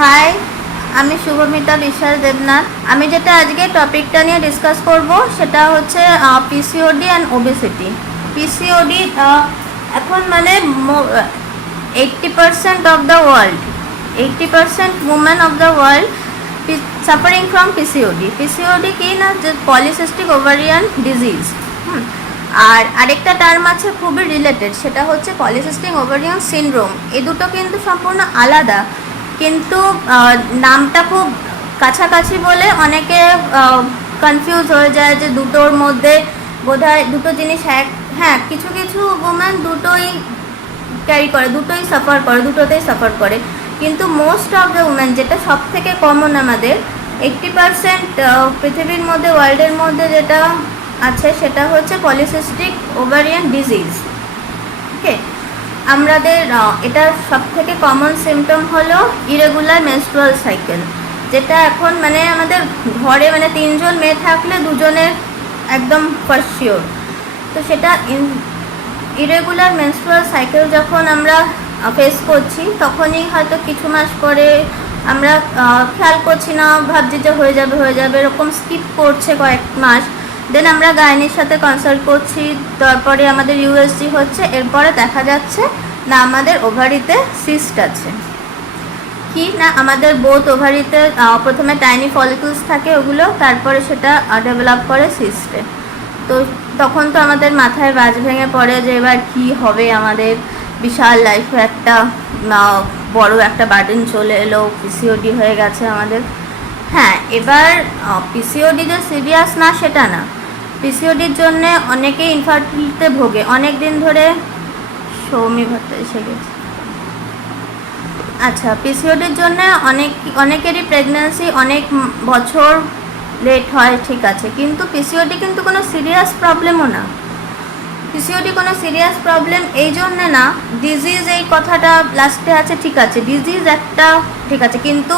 High, আমি শুভমিতা বিশ্বাস দেবনাথ। আমি যেটা আজকে টপিকটা নিয়ে ডিসকাস করব সেটা হচ্ছে পিসিওডি অ্যান্ড ওবেসিটি। পিসিওডি এখন মানে 80% of the world, 80% women of the world suffering from PCOD. PCOD কি না, যে পলিসিস্টিক ওভারিয়ান ডিজিজ। আর আরেকটা টার্ম আছে খুবই রিলেটেড, সেটা হচ্ছে পলিসিস্টিক ওভারিয়ান সিনড্রোম। এই দুটো কিন্তু সম্পূর্ণ আলাদা, কিন্তু নামটা খুব কাছাকাছি বলে অনেকে কনফিউজ হয়ে যায় যে দুটোর মধ্যে বোধহয় দুটো জিনিস এক। হ্যাঁ, কিছু কিছু ওমেন দুটোই ক্যারি করে, দুটোই সাফার করে, দুটোতেই সাফার করে, কিন্তু মোস্ট অফ দ্য উমেন, যেটা সব থেকে কমন আমাদের 80% পৃথিবীর মধ্যে, ওয়ার্ল্ডের মধ্যে যেটা আছে সেটা হচ্ছে পলিসিস্টিক ওভারিয়ান ডিজিজ। ওকে, আমাদের এটার সব থেকে কমন সিমটম হলো ইরেগুলার মেনস্ট্রুয়াল সাইকেল, যেটা এখন মানে আমাদের ঘরে মানে 3 জন মেয়ে থাকলে 2 জনের একদম ফার্স্ট শিওর। তো সেটা ইরেগুলার মেনস্ট্রুয়াল সাইকেল যখন আমরা ফেস করছি, তখনই হয়তো কিছু মাস পরে আমরা খেয়াল করছি না, ভাবছি যে হয়ে যাবে, এরকম স্কিপ করছে কয়েক মাস। দেন আমরা গাইনির সাথে কনসাল্ট করছি, তারপরে আমাদের ইউএসজি হচ্ছে, এরপরে দেখা যাচ্ছে না আমাদের ওভারিতে সিস্ট আছে। কি না, আমাদের বোথ ওভারিতে প্রথমে টাইনি ফলিকলস থাকে ওগুলো, তারপরে সেটা ডেভেলপ করে সিস্টে। তো তখন তো আমাদের মাথায় বাজ ভেঙে পড়ে যে এবার কি হবে, আমাদের বিশাল লাইফে একটা বড় একটা বার্ডেন চলে এলো, পিসিওডি হয়ে গেছে আমাদের। হ্যাঁ, এবার পিসিওডি যে সিরিয়াস না সেটা না, পিসিওডির জন্য অনেকে ইনফার্টিলিটিতে ভোগে অনেক দিন ধরে। সৌমি ভট্ট এসে গেছে। আচ্ছা, পিসিওডির জন্য অনেকেরই প্রেগন্যান্সি অনেক বছর লেট হয়, ঠিক আছে, কিন্তু পিসিওডি কিন্তু কোনো সিরিয়াস প্রবলেমও না। পিসিওডি কোনো সিরিয়াস প্রবলেম এই জন্যে না, ডিজিজ এই কথাটা লাস্টে আছে, ঠিক আছে, ডিজিজ একটা ঠিক আছে, কিন্তু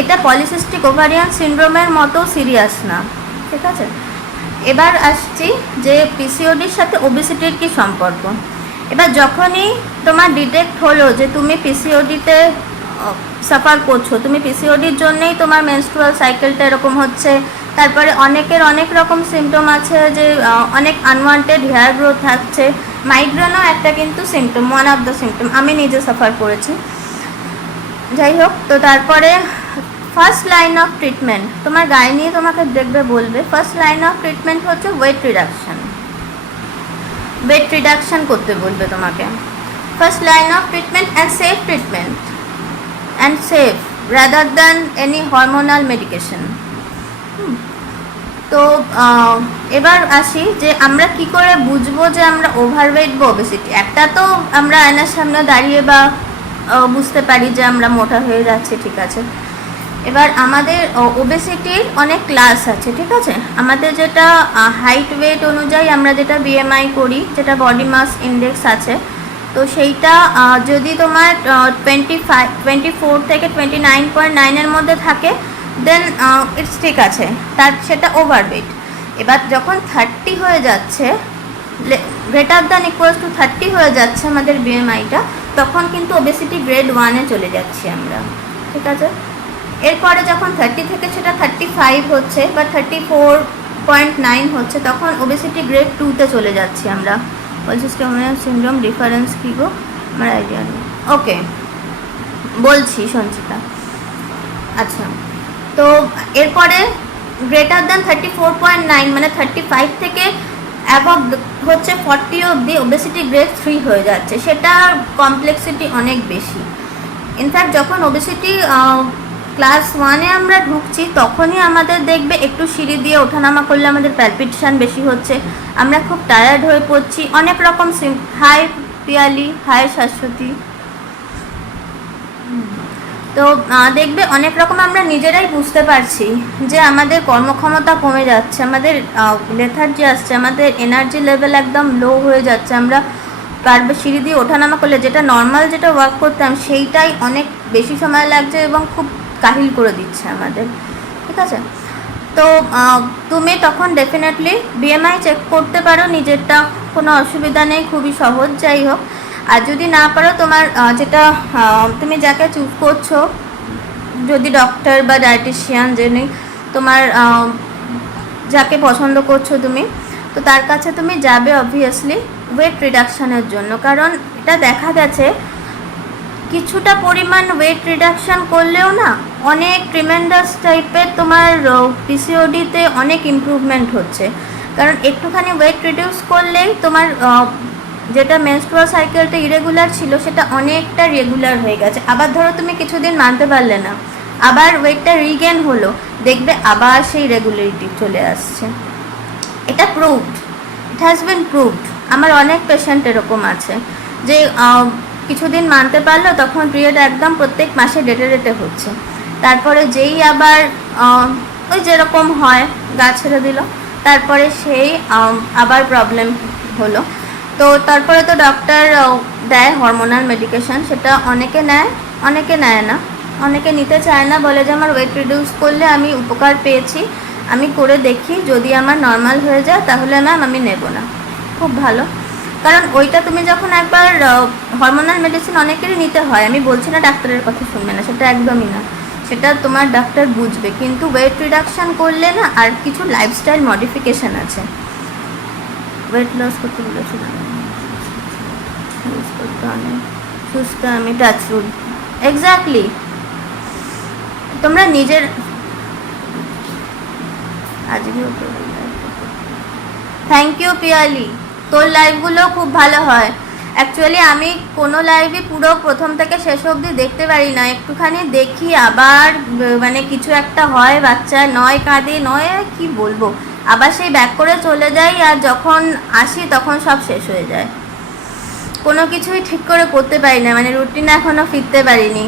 এটা পলিসিস্টিক ওভারিয়ান সিনড্রোমের মতো সিরিয়াস না, ঠিক আছে। এবার আসছি যে পিসিওডির সাথে ওবেসিটির কি সম্পর্ক। এবার যখনই তোমার ডিটেক্ট হলো যে তুমি পিসিওডিতে সাফার করছো, তুমি পিসিওডির জন্যেই তোমার মেনস্ট্রুয়াল সাইকেলটা এরকম হচ্ছে, তারপরে অনেকের অনেক রকম সিমটম আছে, যে অনেক আনওয়ান্টেড হেয়ার গ্রোথ থাকছে, মাইগ্রেনও একটা কিন্তু symptom, one of the symptom, আমি নিজে সাফার করেছি। যাই হোক, তো তারপরে ফার্স্ট লাইন অফ ট্রিটমেন্ট তোমার গাইনি তোমাকে দেখবে বলবে, ফার্স্ট লাইন অফ ট্রিটমেন্ট হচ্ছে ওয়েট রিডাকশান। ওয়েট রিডাকশান করতে বলবে তোমাকে, first line of treatment, and safe treatment, and safe rather than any hormonal medication. তো এবার আসি যে আমরা কি করে বুঝবো যে আমরা ওভারওয়েট বা ওবেসিটি। একটা তো আমরা আয়নার সামনে দাঁড়িয়ে বা বুঝতে পারি যে আমরা মোটা হয়ে যাচ্ছি, ঠিক আছে। এবার আমাদের ওবেসিটির অনেক ক্লাস আছে, ঠিক আছে। আমাদের যেটা হাইট ওয়েট অনুযায়ী আমরা যেটা বিএমআই করি, যেটা বডি মাস ইন্ডেক্স আছে, তো সেইটা যদি তোমার 24 থেকে 29.9 মধ্যে থাকে, দেন ইটস ঠিক আছে, তার সেটা ওভারওয়েট। এবার যখন 30 হয়ে যাচ্ছে, গ্রেটার দ্যান ইকুয়ালস টু 30 হয়ে যাচ্ছে আমাদের বিএমআইটা, তখন কিন্তু ওবেসিটি গ্রেড 1-এ চলে যাচ্ছি আমরা, ঠিক আছে। এরপরে যখন 30 থেকে সেটা 35 হচ্ছে বা 34.9 হচ্ছে, তখন ওবেসিটি গ্রেড 2-তে চলে যাচ্ছি আমরা। পলিসিস্টিক ওভারিয়ান সিনড্রোম ডিফারেন্স কী গো, আমার আইডিয়া নেই। ওকে, বলছি সঞ্চিতা। আচ্ছা, তো এরপরে গ্রেটার দ্যান 34.9 মানে 35 থেকে অ্যাবভ হচ্ছে 40 অবধি ওবেসিটি গ্রেড 3 হয়ে যাচ্ছে, সেটার কমপ্লেক্সিটি অনেক বেশি। ইনফ্যাক্ট যখন ওবেসিটি ক্লাস 1-এ আমরা ঢুকছি, তখনই আমাদের দেখবে একটু সিঁড়ি দিয়ে ওঠানামা করলে আমাদের প্যালপিটেশন বেশি হচ্ছে, আমরা খুব টায়ার্ড হয়ে পড়ছি, অনেক রকম হাই পিয়ালি, হাই শ্বাসরুদ্ধি, তো দেখবে অনেক রকম আমরা নিজেরাই বুঝতে পারছি যে আমাদের কর্মক্ষমতা কমে যাচ্ছে, আমাদের লেথার্জি আসছে, আমাদের এনার্জি লেভেল একদম লো হয়ে যাচ্ছে। আমরা পারবে সিঁড়ি দিয়ে ওঠানামা করলে যেটা নর্মাল যেটা ওয়ার্ক করতাম, সেইটাই অনেক বেশি সময় লাগছে এবং খুব কাহিল করে দিচ্ছে আমাদের, ঠিক আছে। তো তুমি তখন ডেফিনেটলি বিএমআই চেক করতে পারো নিজেরটা, কোনো অসুবিধা নেই, খুবই সহজ। যাই হোক, আর যদি না পারো তোমার যেটা তুমি যাকে চুজ করছো যদি ডক্টর বা ডায়েটিশিয়ান যিনি তোমার যাকে পছন্দ করছো তুমি, তো তার কাছে তুমি যাবে অবভিয়াসলি ওয়েট রিডাকশানের জন্য। কারণ এটা দেখা গেছে কিছুটা পরিমাণ ওয়েট রিডাকশান করলেও না অনেক ট্রিমেন্ডাস টাইপের তোমার পিসিওডিতে অনেক ইমপ্রুভমেন্ট হচ্ছে। কারণ একটুখানি ওয়েট রিডিউস করলেই তোমার যেটা মেনস্ট্রুয়াল সাইকেলটা ইরেগুলার ছিল সেটা অনেকটা রেগুলার হয়ে গেছে। আবার ধরো তুমি কিছুদিন মানতে পারলে না, আবার ওয়েটটা রিগেন হলো, দেখবে আবার সেই রেগুলারিটি চলে আসছে। এটা proved, it has been proved. আমার অনেক পেশেন্ট এরকম আছে যে কিছুদিন মানতে পারলো, তখন পিরিয়ড একদম প্রত্যেক মাসে ডেটে ডেটে হচ্ছে, তারপরে যেই আবার ওই যেরকম হয় গা ছেড়ে দিল, তারপরে সেই আবার প্রবলেম হলো। তো তারপরে তো ডক্টর দেয় হরমোনাল মেডিকেশন, সেটা অনেকে নেয় অনেকে নেয় না, অনেকে নিতে চায় না, বলে যে আমার ওয়েট রিডিউস করলে আমি উপকার পেয়েছি, আমি করে দেখি, যদি আমার নর্মাল হয়ে যায় তাহলে ম্যাম আমি নেব না। খুব ভালো, কারণ ওইটা তুমি যখন একবার হরমোনাল মেডিসিন অনেকেরই নিতে হয়, আমি বলছি না ডাক্তারের কথা শুনবে না, সেটা একদমই না, সেটা তোমার ডাক্তার বুঝবে। কিন্তু ওয়েট রিডাকশান করলে না আর কিছু লাইফস্টাইল মডিফিকেশান আছে। ওয়েট লস করতে বলেছিলাম, সুস্থ আমি টাচউড, এক্স্যাক্টলি। তোমরা নিজের আজকেও থ্যাংক ইউ পিয়ালি, তোর লাইভগুলো খুব ভালো হয়। অ্যাকচুয়ালি আমি কোনো লাইভই পুরো প্রথম থেকে শেষ অবধি দেখতে পারি না, একটুখানি দেখি, আবার মানে কিছু একটা হয়, বাচ্চা নয় কাঁদে, নয় কি বলবো, আবার সেই ব্যাক করে চলে যাই, আর যখন আসি তখন সব শেষ হয়ে যায়। কোনো কিছুই ঠিক করে করতে পারি না, মানে রুটিনে এখনও ফিরতে পারিনি।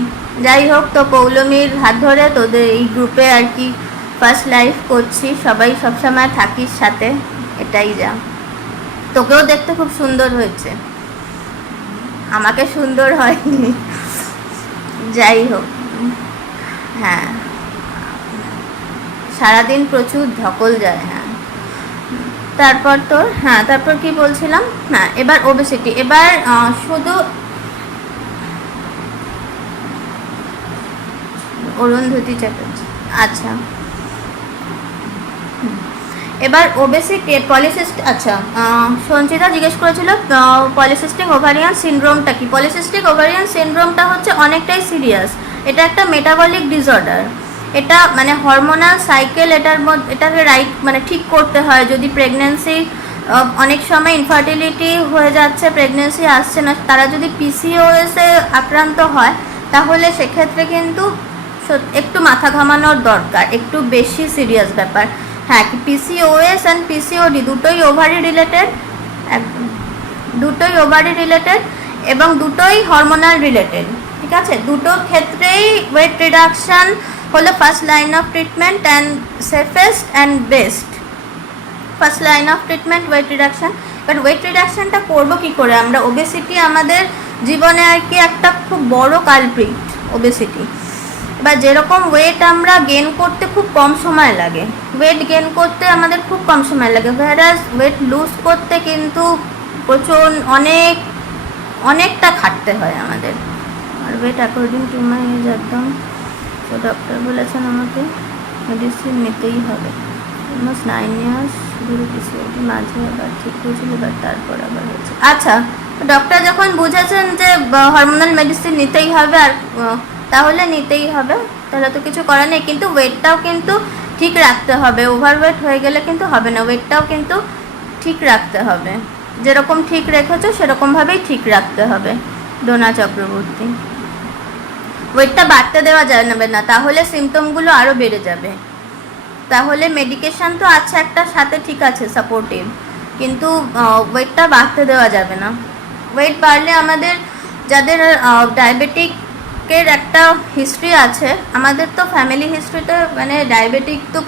যাই হোক, তো পৌলমীর হাত ধরে তোদের এই গ্রুপে আর কি ফার্স্ট লাইভ করছি, সবাই সবসময় থাকিস সাথে, এটাই যা। তোকেও দেখতে খুব সুন্দর হয়েছে, আমাকে সুন্দর হয়নি, যাই হোক। হ্যাঁ, সারাদিন প্রচুর ধকল যায়। হ্যাঁ, তারপর তোর, হ্যাঁ তারপর কি বলছিলাম, হ্যাঁ এবার ওবেসিটি, এবার শুধু অরুন্ধতী চ্যাটার্জি, আচ্ছা এবার ওবেসিটি পলিসিস্টিক, আচ্ছা সঞ্চিতা জিজ্ঞেস করেছিল পলিসিস্টিক ওভারিয়ান সিনড্রোমটা কি। পলিসিস্টিক ওভারিয়ান সিনড্রোমটা হচ্ছে অনেকটাই সিরিয়াস, এটা একটা মেটাবলিক ডিসঅর্ডার, এটা মানে হরমোনাল সাইকেল এটাকে রাইট মানে ঠিক করতে হয়। যদি প্রেগনেন্সি অনেক সময় ইনফার্টিলিটি হয়ে যাচ্ছে, প্রেগনেন্সি আসছে না, তারা যদি পিসিওএসে আক্রান্ত হয় তাহলে সেক্ষেত্রে কিন্তু একটু মাথা ঘামানোর দরকার, একটু বেশি সিরিয়াস ব্যাপার। হ্যাঁ, পিসিওএস অ্যান্ড পিসিওডি দুটোই ওভারি রিলেটেড, দুটোই ওভারি রিলেটেড এবং দুটোই হরমোনাল রিলেটেড, ঠিক আছে। দুটো ক্ষেত্রেই ওয়েট রিডাকশান হলো first line of treatment and safest and best. First line of treatment weight reduction. But weight রিডাকশানটা করবো কী করে আমরা? ওবেসিটি আমাদের জীবনে আর কি একটা খুব বড় কালপ্রিট ওবেসিটি। এবার যেরকম ওয়েট আমরা গেন করতে খুব কম সময় লাগে, ওয়েট গেন করতে আমাদের খুব কম সময় লাগে, হোয়ারাস ওয়েট লুজ করতে কিন্তু প্রচুর অনেকটা খাটতে হয় আমাদের। আর weight according to my age একদম, তো ডক্টর বলেছেন আমাকে মেডিসিন নিতেই হবে, অলমোস্ট 9 ইয়ার্স ধরে পিসিওডি, মাঝে আবার ঠিক হয়েছিল, এবার তারপর আবার হয়েছে। আচ্ছা, ডক্টর যখন বুঝেছেন যে হরমোনাল মেডিসিন নিতেই হবে, আর তাহলে নিতেই হবে, তাহলে তো কিছু করার নেই। কিন্তু ওয়েটটাও কিন্তু ঠিক রাখতে হবে, ওভারওয়েট হয়ে গেলে কিন্তু হবে না, ওয়েটটাও কিন্তু ঠিক রাখতে হবে, যেরকম ঠিক রেখেছো সেরকমভাবেই ঠিক রাখতে হবে। ডোনা চক্রবর্তী, ওয়েটটা বাড়তে দেওয়া যাবে না, তাহলে সিমটমগুলো আরও বেড়ে যাবে। তাহলে মেডিকেশান তো আছে একটা সাথে, ঠিক আছে সাপোর্টিভ, কিন্তু ওয়েটটা বাড়তে দেওয়া যাবে না। ওয়েট বাড়লে আমাদের যাদের ডায়াবেটিকের একটা হিস্ট্রি আছে, আমাদের তো ফ্যামিলি হিস্ট্রিতে মানে ডায়াবেটিক তো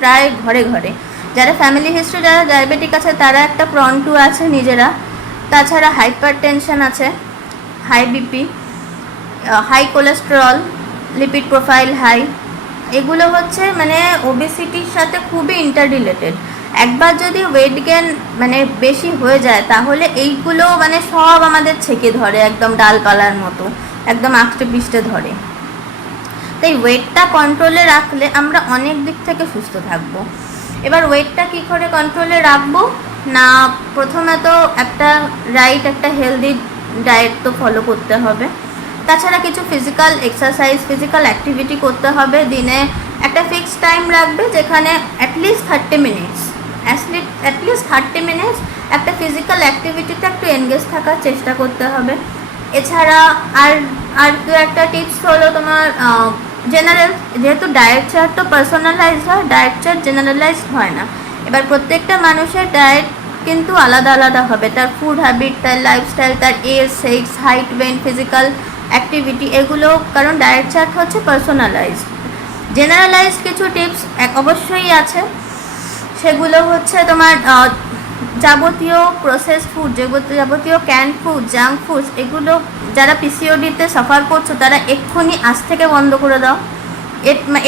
প্রায় ঘরে ঘরে, যারা ফ্যামিলি হিস্ট্রি যারা ডায়াবেটিক আছে তারা একটা প্রন টু আছে নিজেরা। তাছাড়া হাইপার টেনশন আছে, high BP, high cholesterol, lipid profile high, এগুলো হচ্ছে মানে ওবেসিটির সাথে খুবই ইন্টার রিলেটেড। একবার যদি ওয়েট গেন মানে বেশি হয়ে যায় তাহলে এইগুলো মানে সব আমাদের ছেকে ধরে, একদম ডালপালার মতো, একদম আঁকড়ে পিষ্টে ধরে। তো তাই ওয়েটটা কন্ট্রোলে রাখলে আমরা অনেক দিক থেকে সুস্থ থাকবো। এবার ওয়েটটা কী করে কন্ট্রোলে রাখবো না, প্রথমে তো একটা একটা হেলদি ডায়েট তো ফলো করতে হবে। তাছাড়া কিছু ফিজিক্যাল এক্সারসাইজ, ফিজিক্যাল অ্যাক্টিভিটি করতে হবে। দিনে একটা ফিক্সড টাইম রাখবে যেখানে অ্যাটলিস্ট 30 মিনিটস একটা ফিজিক্যাল অ্যাক্টিভিটিতে একটু এনগেজ থাকার চেষ্টা করতে হবে। এছাড়া আর দু একটা টিপস হলো তোমার জেনারেল, যেহেতু ডায়েট চার্ট তো পার্সোনালাইজ হয়, ডায়েট চার্ট জেনারেলাইজড হয় না। এবার প্রত্যেকটা মানুষের ডায়েট কিন্তু আলাদা আলাদা হবে, তার ফুড হ্যাবিট, তার লাইফস্টাইল, তার age, sex, height, weight, physical activity, এগুলো, কারণ ডায়েট চার্ট হচ্ছে পার্সোনালাইজড। জেনারেলাইজড কিছু টিপস অবশ্যই আছে, সেগুলো হচ্ছে তোমার যাবতীয় প্রসেস ফুড, যাবতীয় ক্যান ফুড, জাঙ্ক ফুড, এগুলো যারা পিসিওডিতে সাফার করছো তারা এক্ষুনি আজ থেকে বন্ধ করে দাও।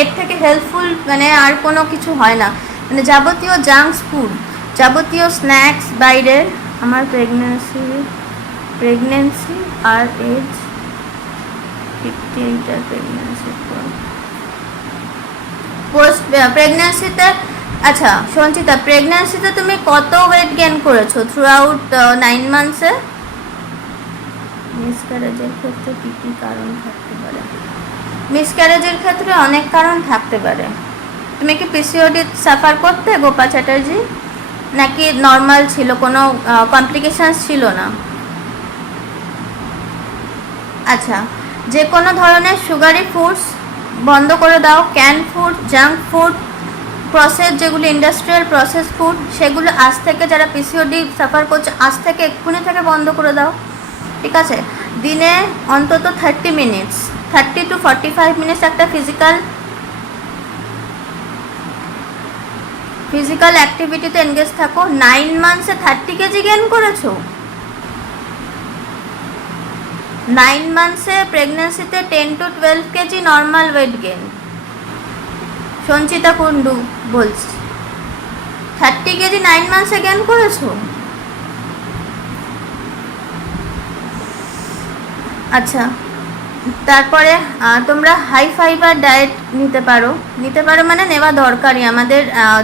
এর থেকে হেল্পফুল মানে আর কোনো কিছু হয় না। মানে যাবতীয় জাঙ্ক ফুড, যাবতীয় স্ন্যাক্স বাইরের, আমার প্রেগনেন্সি আর এজ 58 আর প্রেগনেন্সি পোস্ট প্রেগনেন্সিতে। আচ্ছা সঞ্চিতা, প্রেগনেন্সিতে তুমি কত ওয়েট গেইন করেছো থ্রু আউট 9 মান্থসে? মিসক্যারেজের ক্ষেত্রে কী কী কারণ থাকতে পারে? মিসক্যারেজের ক্ষেত্রে অনেক কারণ থাকতে পারে। তুমি কি পিসিওডি সাফার করতে গোপা চ্যাটার্জি, নাকি নর্মাল ছিল, কোনো কমপ্লিকেশানস ছিল না? আচ্ছা, যে কোনো ধরনের সুগারি ফুডস বন্ধ করে দাও। Can food, junk food, process যেগুলো ইন্ডাস্ট্রিয়াল প্রসেস ফুড, সেগুলো আজ থেকে, যারা পিসিওডি সাফার করছে আজ থেকে এক্ষুনি থেকে বন্ধ করে দাও। ঠিক আছে? দিনে অন্তত 30 to 45 মিনিটস একটা ফিজিক্যাল অ্যাক্টিভিটিতে এনগেজ থাকো। 9 মান্থসে 30 কেজি গেইন করেছো? 9 মান্থসে প্রেগনেন্সিতে 10 to 12 KG normal weight gain. Sanchita Kundu বলছি, 30 কেজি 9 মান্থসে গেইন করেছো? আচ্ছা, তারপরে তোমরা হাই ফাইবার ডায়েট নিতে পারো মানে নেওয়া দরকারই। আমাদের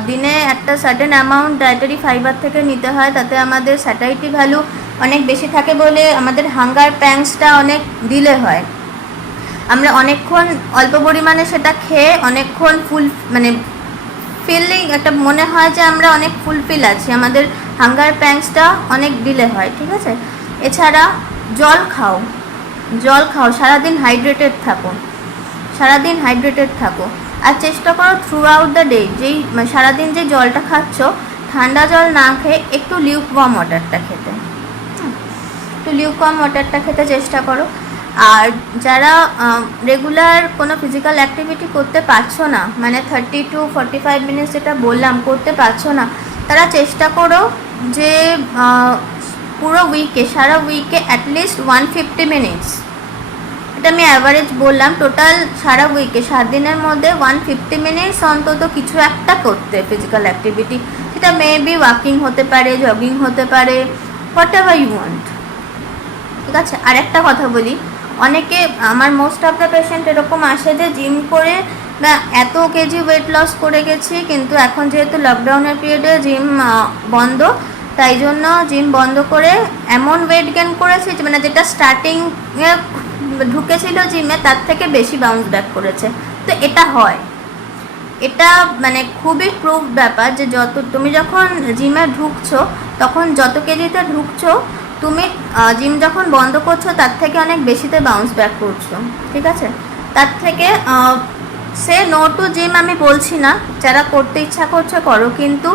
দিনে একটা সার্টেন অ্যামাউন্ট ডায়েটারি ফাইবার থেকে নিতে হয়, তাতে আমাদের স্যাটাইটি ভ্যালু অনেক বেশি থাকে বলে আমাদের হাঙ্গার প্যাংসটা অনেক ডিলে হয়। আমরা অনেকক্ষণ অল্প পরিমাণে সেটা খেয়ে অনেকক্ষণ ফিলিং একটা মনে হয় যে আমরা অনেক ফুলফিল আছি, আমাদের হাঙ্গার প্যাংসটা অনেক ডিলে হয়। ঠিক আছে? এছাড়া জল খাও, সারাদিন হাইড্রেটেড থাকো। আর চেষ্টা করো থ্রু আউট দ্য ডে, সারাদিন যে জলটা খাচ্ছ ঠান্ডা জল না খেয়ে একটু লিউকওয়ার্ম ওয়াটারটা খেতে চেষ্টা করো। আর যারা রেগুলার কোনো ফিজিক্যাল অ্যাক্টিভিটি করতে পারছো না, মানে 30 to 45 মিনিটস যেটা বললাম করতে পারছো না, তারা চেষ্টা করো যে পুরো সারা উইকে অ্যাটলিস্ট 150 মিনিটস, এটা আমি অ্যাভারেজ বললাম, টোটাল সারা উইকে 7 দিনের মধ্যে 150 মিনিটস অন্তত কিছু একটা করতে ফিজিক্যাল অ্যাক্টিভিটি। সেটা মেবি ওয়াকিং হতে পারে, জগিং হতে পারে, হোয়াট এভার ইউ ওয়ান্ট। ঠিক আছে? আর একটা কথা বলি, অনেকে, আমার মোস্ট অফ দ্য পেশেন্ট এরকম আসে যে জিম করে না এত কেজি ওয়েট লস করে গেছি, কিন্তু এখন যেহেতু লকডাউনের পিরিয়ডে জিম বন্ধ, তাই জন্য জিম বন্ধ করে এমন ওয়েট গেইন করেছি মানে যেটা স্টার্টিংয়ে ঢুকেছিল জিমে তার থেকে বেশি বাউন্স ব্যাক করেছে। তো এটা হয়, এটা মানে খুবই প্রুফ ব্যাপার যে তুমি যখন জিমে ঢুকছো তখন যত কেজিতে ঢুকছো, তুমি জিম যখন বন্ধ করছো তার থেকে অনেক বেশিতে বাউন্স ব্যাক করছো। ঠিক আছে? তার থেকে সে নো টু জিম আমি বলছি না, যারা করতে ইচ্ছা করছো করো, কিন্তু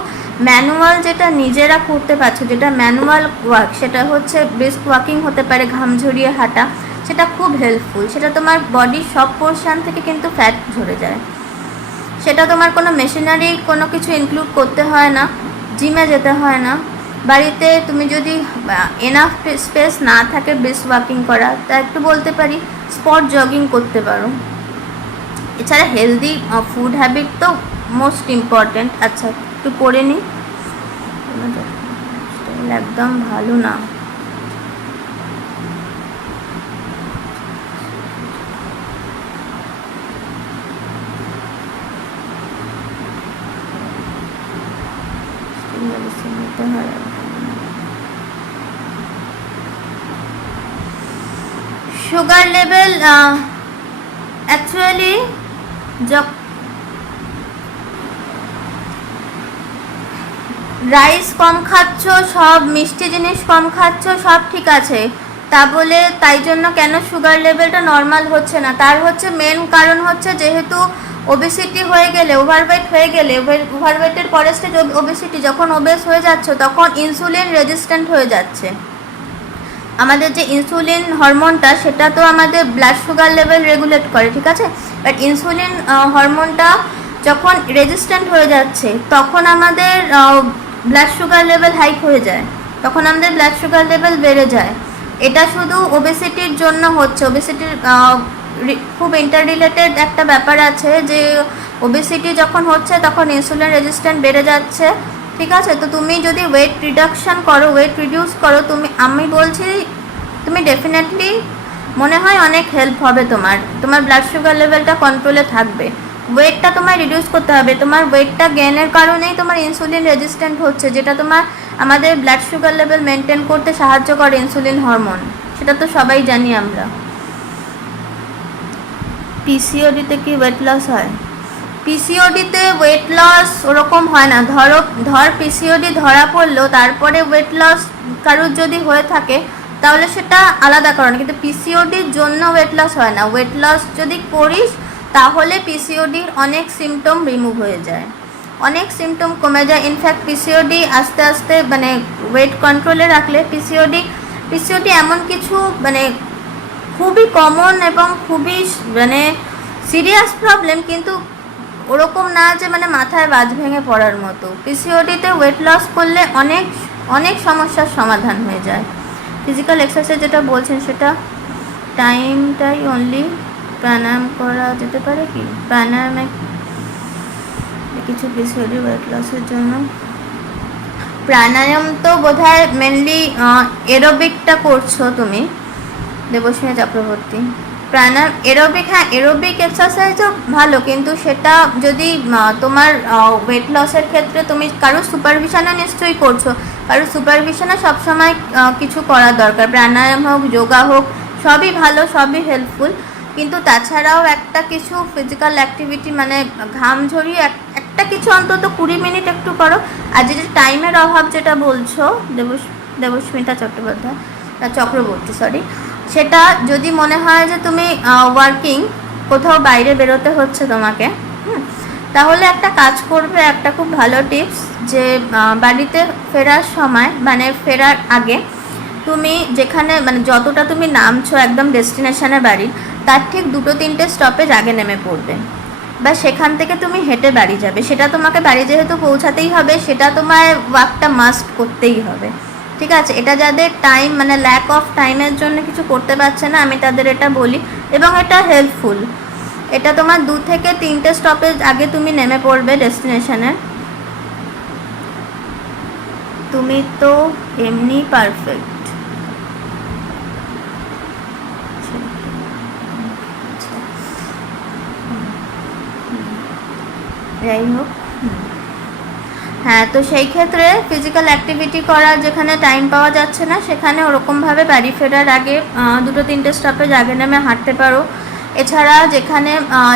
ম্যানুয়াল যেটা নিজেরা করতে পারছো, যেটা ম্যানুয়াল ওয়ার্ক, সেটা হচ্ছে ব্রিস্ক ওয়াকিং হতে পারে, ঘাম ঝরিয়ে হাঁটা, সেটা খুব হেল্পফুল। সেটা তোমার বডির সব পোর্শন থেকে কিন্তু ফ্যাট ঝরে যায়। সেটা তোমার কোনো মেশিনারি কোনো কিছু ইনক্লুড করতে হয় না, জিমে যেতে হয় না। বাড়িতে তুমি যদি এনাফ স্পেস না থাকে ব্রিস্ক ওয়াকিং করা, তা একটু বলতে পারি স্পট জগিং করতে পারো। এছাড়া হেলদি ফুড হ্যাবিট তো মোস্ট ইম্পর্ট্যান্ট। আচ্ছা, একটু পড়ে নিই, একদম ভালো না। করতে হয়। সুগার লেভেল অ্যাকচুয়ালি রাইস কম খাচ্ছ, সব মিষ্টি জিনিস কম খাচ্ছ, সব ঠিক আছে, তা বলে তাই জন্য কেন সুগার লেভেলটা নর্মাল হচ্ছে না? তার হচ্ছে মেন কারণ হচ্ছে যেহেতু ওবেসিটি হয়ে গেলে, ওভারওয়েট হয়ে গেলে, ওভারওয়েটের পরের স্টেজ ওবেসিটি, যখন ওবেস হয়ে যাচ্ছে তখন ইনসুলিন রেজিস্ট্যান্ট হয়ে যাচ্ছে। আমাদের যে ইনসুলিন হরমোনটা সেটা তো আমাদের ব্লাড সুগার লেভেল রেগুলেট করে, ঠিক আছে, বাট ইনসুলিন হরমোনটা যখন রেজিস্ট্যান্ট হয়ে যাচ্ছে তখন আমাদের ব্লাড সুগার লেভেল হাইক হয়ে যায়, তখন আমাদের ব্লাড সুগার লেভেল বেড়ে যায়। এটা শুধু ওবেসিটির জন্য হচ্ছে। ওবেসিটির খুব ইন্টার রিলেটেড একটা ব্যাপার আছে যে ওবেসিটি যখন হচ্ছে তখন ইনসুলিন রেজিস্ট্যান্ট বেড়ে যাচ্ছে, ঠিক আছে। তো তুমি যদি ওয়েট রিডাকশান করো, ওয়েট রিডিউস করো, আমি বলছি তুমি ডেফিনেটলি মনে হয় অনেক হেল্প হবে, তোমার ব্লাড সুগার লেভেলটা কন্ট্রোলে থাকবে। ওয়েটটা তোমায় রিডিউস করতে হবে। তোমার ওয়েটটা গেনের কারণেই তোমার ইনসুলিন রেজিস্ট্যান্ট হচ্ছে, যেটা আমাদের ব্লাড সুগার লেভেল মেনটেন করতে সাহায্য করে ইনসুলিন হরমোন, সেটা তো সবাই জানি আমরা। পিসিওডিতে কি ওয়েট লস হয়? পিসিওডিতে ওয়েট লস ওরকম হয় না। ধর পিসিওডি ধরা পড়লো, তারপরে ওয়েট লস কারোর যদি হয়ে থাকে তাহলে সেটা আলাদা কারণ, কিন্তু পিসিওডির জন্য ওয়েট লস হয় না। ওয়েট লস যদি করিস তাহলে পিসিওডির অনেক সিমটম রিমুভ হয়ে যায়, অনেক সিমটম কমে যায়। ইনফ্যাক্ট পিসিওডি আস্তে আস্তে মানে ওয়েট কন্ট্রোলে রাখলে পিসিওডি এমন কিছু মানে খুবই কমন এবং খুবই মানে সিরিয়াস প্রবলেম, কিন্তু ওরকম না যে মানে মাথায় বাজ ভেঙে পড়ার মতো। পিসিওডিতে ওয়েট লস করলে অনেক অনেক সমস্যার সমাধান হয়ে যায়। ফিজিক্যাল এক্সারসাইজ যেটা বলছেন সেটা টাইমটাই অনলি প্রাণায়াম করা যেতে পারে কি? প্রাণায়ামে কিছু পিসিওডি ওয়েট লসের জন্য প্রাণায়াম তো বোধহয় মেনলি এরোবিকটা করছো তুমি, দেবস্মিতা চক্রবর্তী। প্রাণায়াম এরোবিক, হ্যাঁ এরোবিক এক্সারসাইজও ভালো, কিন্তু সেটা যদি তোমার ওয়েট লসের ক্ষেত্রে তুমি কারোর সুপারভিশনে নিশ্চয়ই করছো, কারোর সুপারভিশনে সবসময় কিছু করার দরকার। প্রাণায়াম হোক, যোগা হোক, সবই ভালো, সবই হেল্পফুল, কিন্তু তাছাড়াও একটা কিছু ফিজিক্যাল অ্যাক্টিভিটি মানে ঘাম ঝরিয়ে একটা কিছু অন্তত 20 মিনিট একটু করো। আর যে টাইমের অভাব যেটা বলছো দেবস্মিতা চক্রবর্তী সেটা যদি মনে হয় যে তুমি ওয়ার্কিং, কোথাও বাইরে বেরোতে হচ্ছে তোমাকে, তাহলে একটা কাজ করবে, একটা খুব ভালো টিপস, যে বাড়িতে ফেরার সময় মানে ফেরার আগে তুমি যেখানে মানে যতটা তুমি নামছো একদম ডেস্টিনেশনে বাড়ি, তার ঠিক 2-3টে স্টপেজ আগে নেমে পড়বে, বা সেখান থেকে তুমি হেঁটে বাড়ি যাবে। সেটা তোমাকে বাড়ি যেহেতু পৌঁছাতেই হবে, সেটা তোমায় ওয়াকটা মাস্ট করতেই হবে, ঠিক আছে। এটা যাদের টাইম মানে ল্যাক অফ টাইমের জন্য কিছু করতে পারছে না, আমি তাদের এটা বলি, এবং এটা হেল্পফুল। এটা তোমার 2 থেকে 3টে স্টপেজ আগে তুমি নেমে পড়বে ডেস্টিনেশনে। তুমি তো এমনি পারফেক্ট। যাই হোক, হ্যাঁ, তো সেই ক্ষেত্রে ফিজিক্যাল অ্যাক্টিভিটি করার যেখানে টাইম পাওয়া যাচ্ছে না, সেখানে ওরকমভাবে বাড়ি ফেরার আগে 2-3টে স্টপেজ আগে নেমে হাঁটতে পারো। এছাড়া যেখানে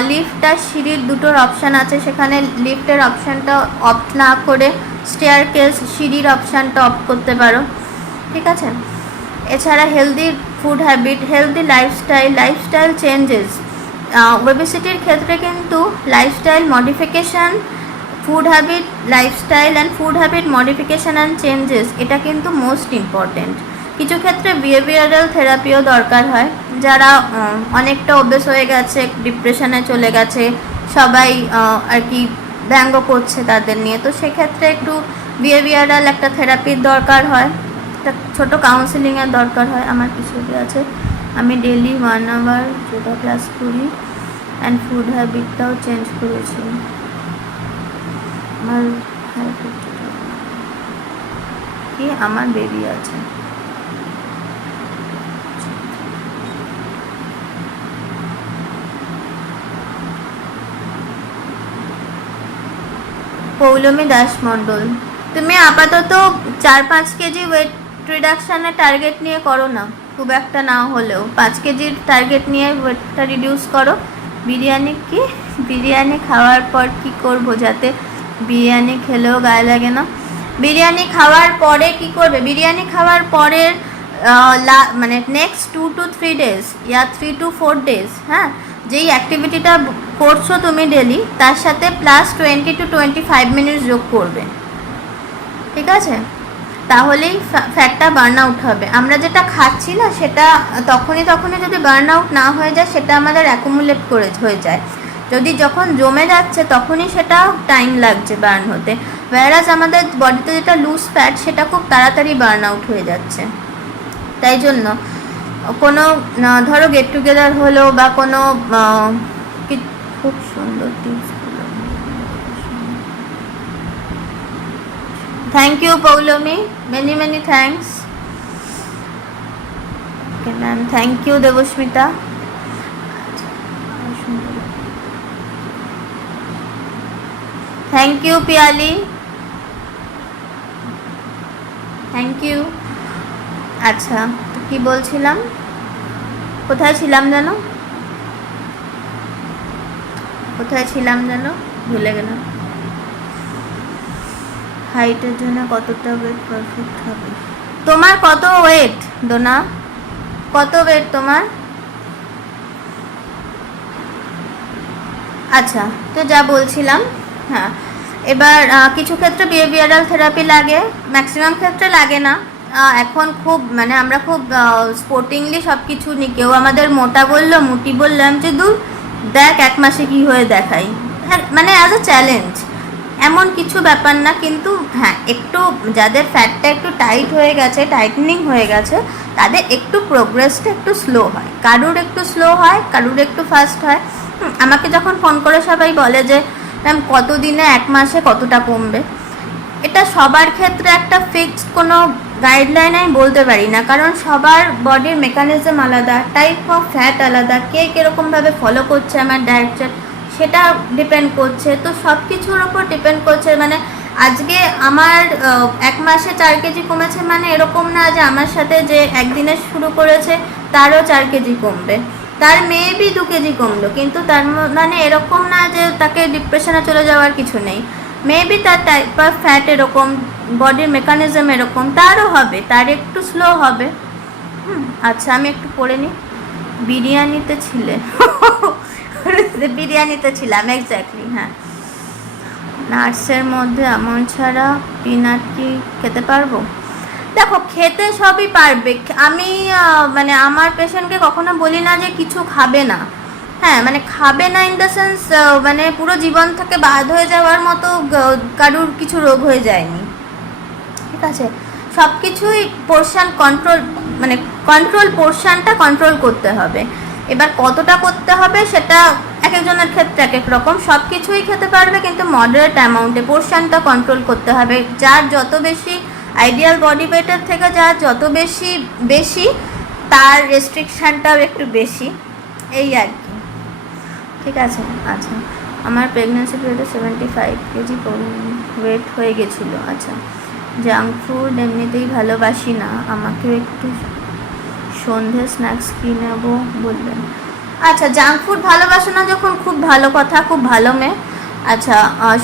লিফট আর সিঁড়ির দুটোর অপশান আছে, সেখানে লিফটের অপশানটা অফ না করে স্টেয়ারকেস সিঁড়ির অপশানটা অফ করতে পারো, ঠিক আছে। এছাড়া healthy food habit, healthy lifestyle changes, ওবেসিটির ক্ষেত্রে কিন্তু lifestyle modification, food habit, lifestyle and food habit modification and changes, এটা কিন্তু মোস্ট ইম্পর্টেন্ট। কিছু ক্ষেত্রে বিহেভিয়ারাল থেরাপিও দরকার হয়, যারা অনেকটা অভ্যেস হয়ে গেছে, ডিপ্রেশনে চলে গেছে, সবাই আর কি ব্যঙ্গ করছে তাদের নিয়ে, তো সেক্ষেত্রে একটু বিহেভিয়ারাল একটা থেরাপির দরকার হয়, একটা ছোটো কাউন্সিলিংয়ের দরকার হয়। আমার কিছু আছে, আমি ডেলি 1 আওয়ার যোগা ক্লাস করি অ্যান্ড ফুড হ্যাবিটটাও চেঞ্জ করেছি। আমার বেবি আছে। পৌলমী দাস মণ্ডল। তুমি আপাতত 4-5 কেজি ওয়েট রিডাকশানের টার্গেট নিয়ে করো না, খুব একটা না হলেও 5 কেজির টার্গেট নিয়ে ওয়েটটা রিডিউস করো। বিরিয়ানি খাওয়ার পর কি করব যাতে বিরিয়ানি খেলেও গায়ে লাগে না? বিরিয়ানি খাওয়ার পরে কি করবে? বিরিয়ানি খাওয়ার পরের মানে next 2 to 3 days yeah 3 to 4 days, হ্যাঁ, যেই অ্যাক্টিভিটিটা করছো তুমি ডেলি, তার সাথে প্লাস 20 to 25 মিনিটস যোগ করবে, ঠিক আছে? তাহলেই ফ্যাটটা বার্ন আউট হবে। আমরা যেটা খাচ্ছি না সেটা তখনই যদি বার্ন আউট না হয়ে যায়, সেটা আমাদের অ্যাকুমুলেট হয়ে যায়। যদি যখন জমে যাচ্ছে তখনই সেটা টাইম লাগছে বার্ন হতে, ওয়ারাজ আমাদের বডিতে যেটা লুজ ফ্যাট সেটা খুব তাড়াতাড়ি বার্ন আউট হয়ে যাচ্ছে। তাই জন্য কোনো ধরো গেট টুগেদার হলো বা কোনো খুব সুন্দর টিপসগুলো, thank you Poulami, many thanks. Okay ma'am, thank you Debasmita. Thank you Piyali, thank you. আচ্ছা, কি বলছিলাম, কোথায় ছিলাম যেন ভুলে গেলাম। হাইটের জন্য কতটা ওয়েট পারফেক্ট হবে? তোমার কত ওয়েট ডোনা, কত ওয়েট তোমার? আচ্ছা, তো যা বলছিলাম, হ্যাঁ, এবার কিছু ক্ষেত্রে বিহেভিয়ারাল থেরাপি লাগে, ম্যাক্সিমাম ক্ষেত্রে লাগে না। এখন খুব মানে আমরা খুব স্পোর্টিংলি সব কিছু নিই, কেউ আমাদের মোটা বললো, মুটি বললাম যে দূর দেখ 1 মাসে কি হয়ে দেখাই, হ্যাঁ, মানে অ্যাজ এ চ্যালেঞ্জ, এমন কিছু ব্যাপার না। কিন্তু হ্যাঁ, একটু যাদের ফ্যাটটা একটু টাইট হয়ে গেছে, টাইটনিং হয়ে গেছে, তাদের একটু প্রোগ্রেসটা একটু স্লো হয়, কারুর একটু স্লো হয়, কারুর একটু ফাস্ট হয়। আমাকে যখন ফোন করে সবাই বলে যে ম্যাম কত দিনে 1 মাসে কতটা কমবে, এটা সবার ক্ষেত্রে একটা ফিক্সড কোনো গাইডলাইন আমি বলতে পারি না, কারণ সবার বডির মেকানিজম আলাদা, টাইপ অফ ফ্যাট আলাদা, কে কীরকমভাবে ফলো করছে আমার ডায়েট চার্ট সেটা ডিপেন্ড করছে। তো সব কিছুর ওপর ডিপেন্ড করছে। মানে আজকে আমার 1 মাসে 4 কেজি কমেছে মানে এরকম না যে আমার সাথে যে একদিনে শুরু করেছে তারও 4 কেজি কমবে, তার মেবি 2 কেজি কমলো, কিন্তু তার মানে এরকম না যে তাকে ডিপ্রেশনে চলে যাওয়ার কিছু নেই। মেবি তার টাইপ অফ ফ্যাট এরকম, বডির মেকানিজম এরকম, তারও হবে, তার একটু স্লো হবে। আচ্ছা, আমি একটু পড়ে নিই। বিরিয়ানিতে ছিলাম এক্স্যাক্টলি, হ্যাঁ। নাটসের মধ্যে আমন্ড ছাড়া পিনাট কি খেতে পারবো? দেখো, খেতে সবই পারবে। আমি মানে আমার পেশেন্টকে কখনো বলি না যে কিছু খাবে না, হ্যাঁ, মানে খাবে না ইন দ্য সেন্স মানে পুরো জীবন থেকে বাদ হয়ে যাওয়ার মতো কারুর কিছু রোগ হয়ে যায়নি, ঠিক আছে? সব কিছুই পোর্শন কন্ট্রোল, মানে পোর্শনটা কন্ট্রোল করতে হবে। এবার কতটা করতে হবে সেটা এক একজনের ক্ষেত্রে এক এক রকম। সব কিছুই খেতে পারবে, কিন্তু মডারেট অ্যামাউন্টে পোর্শনটা কন্ট্রোল করতে হবে। যার যত বেশি আইডিয়াল বডি ওয়েটের থেকে যার যত বেশি তার রেস্ট্রিকশানটাও একটু বেশি, এই আর কি, ঠিক আছে? আচ্ছা, আমার প্রেগনেন্সি পিরিয়ডে 75 কেজি ওয়েট হয়ে গেছিলো। আচ্ছা, জাঙ্ক ফুড এমনিতেই ভালোবাসি না, আমাকে একটু সন্ধে স্ন্যাক্স কিনে নেবো বললেন। আচ্ছা, জাঙ্ক ফুড ভালোবাসো না যখন খুব ভালো কথা, খুব ভালো মেয়ে। আচ্ছা,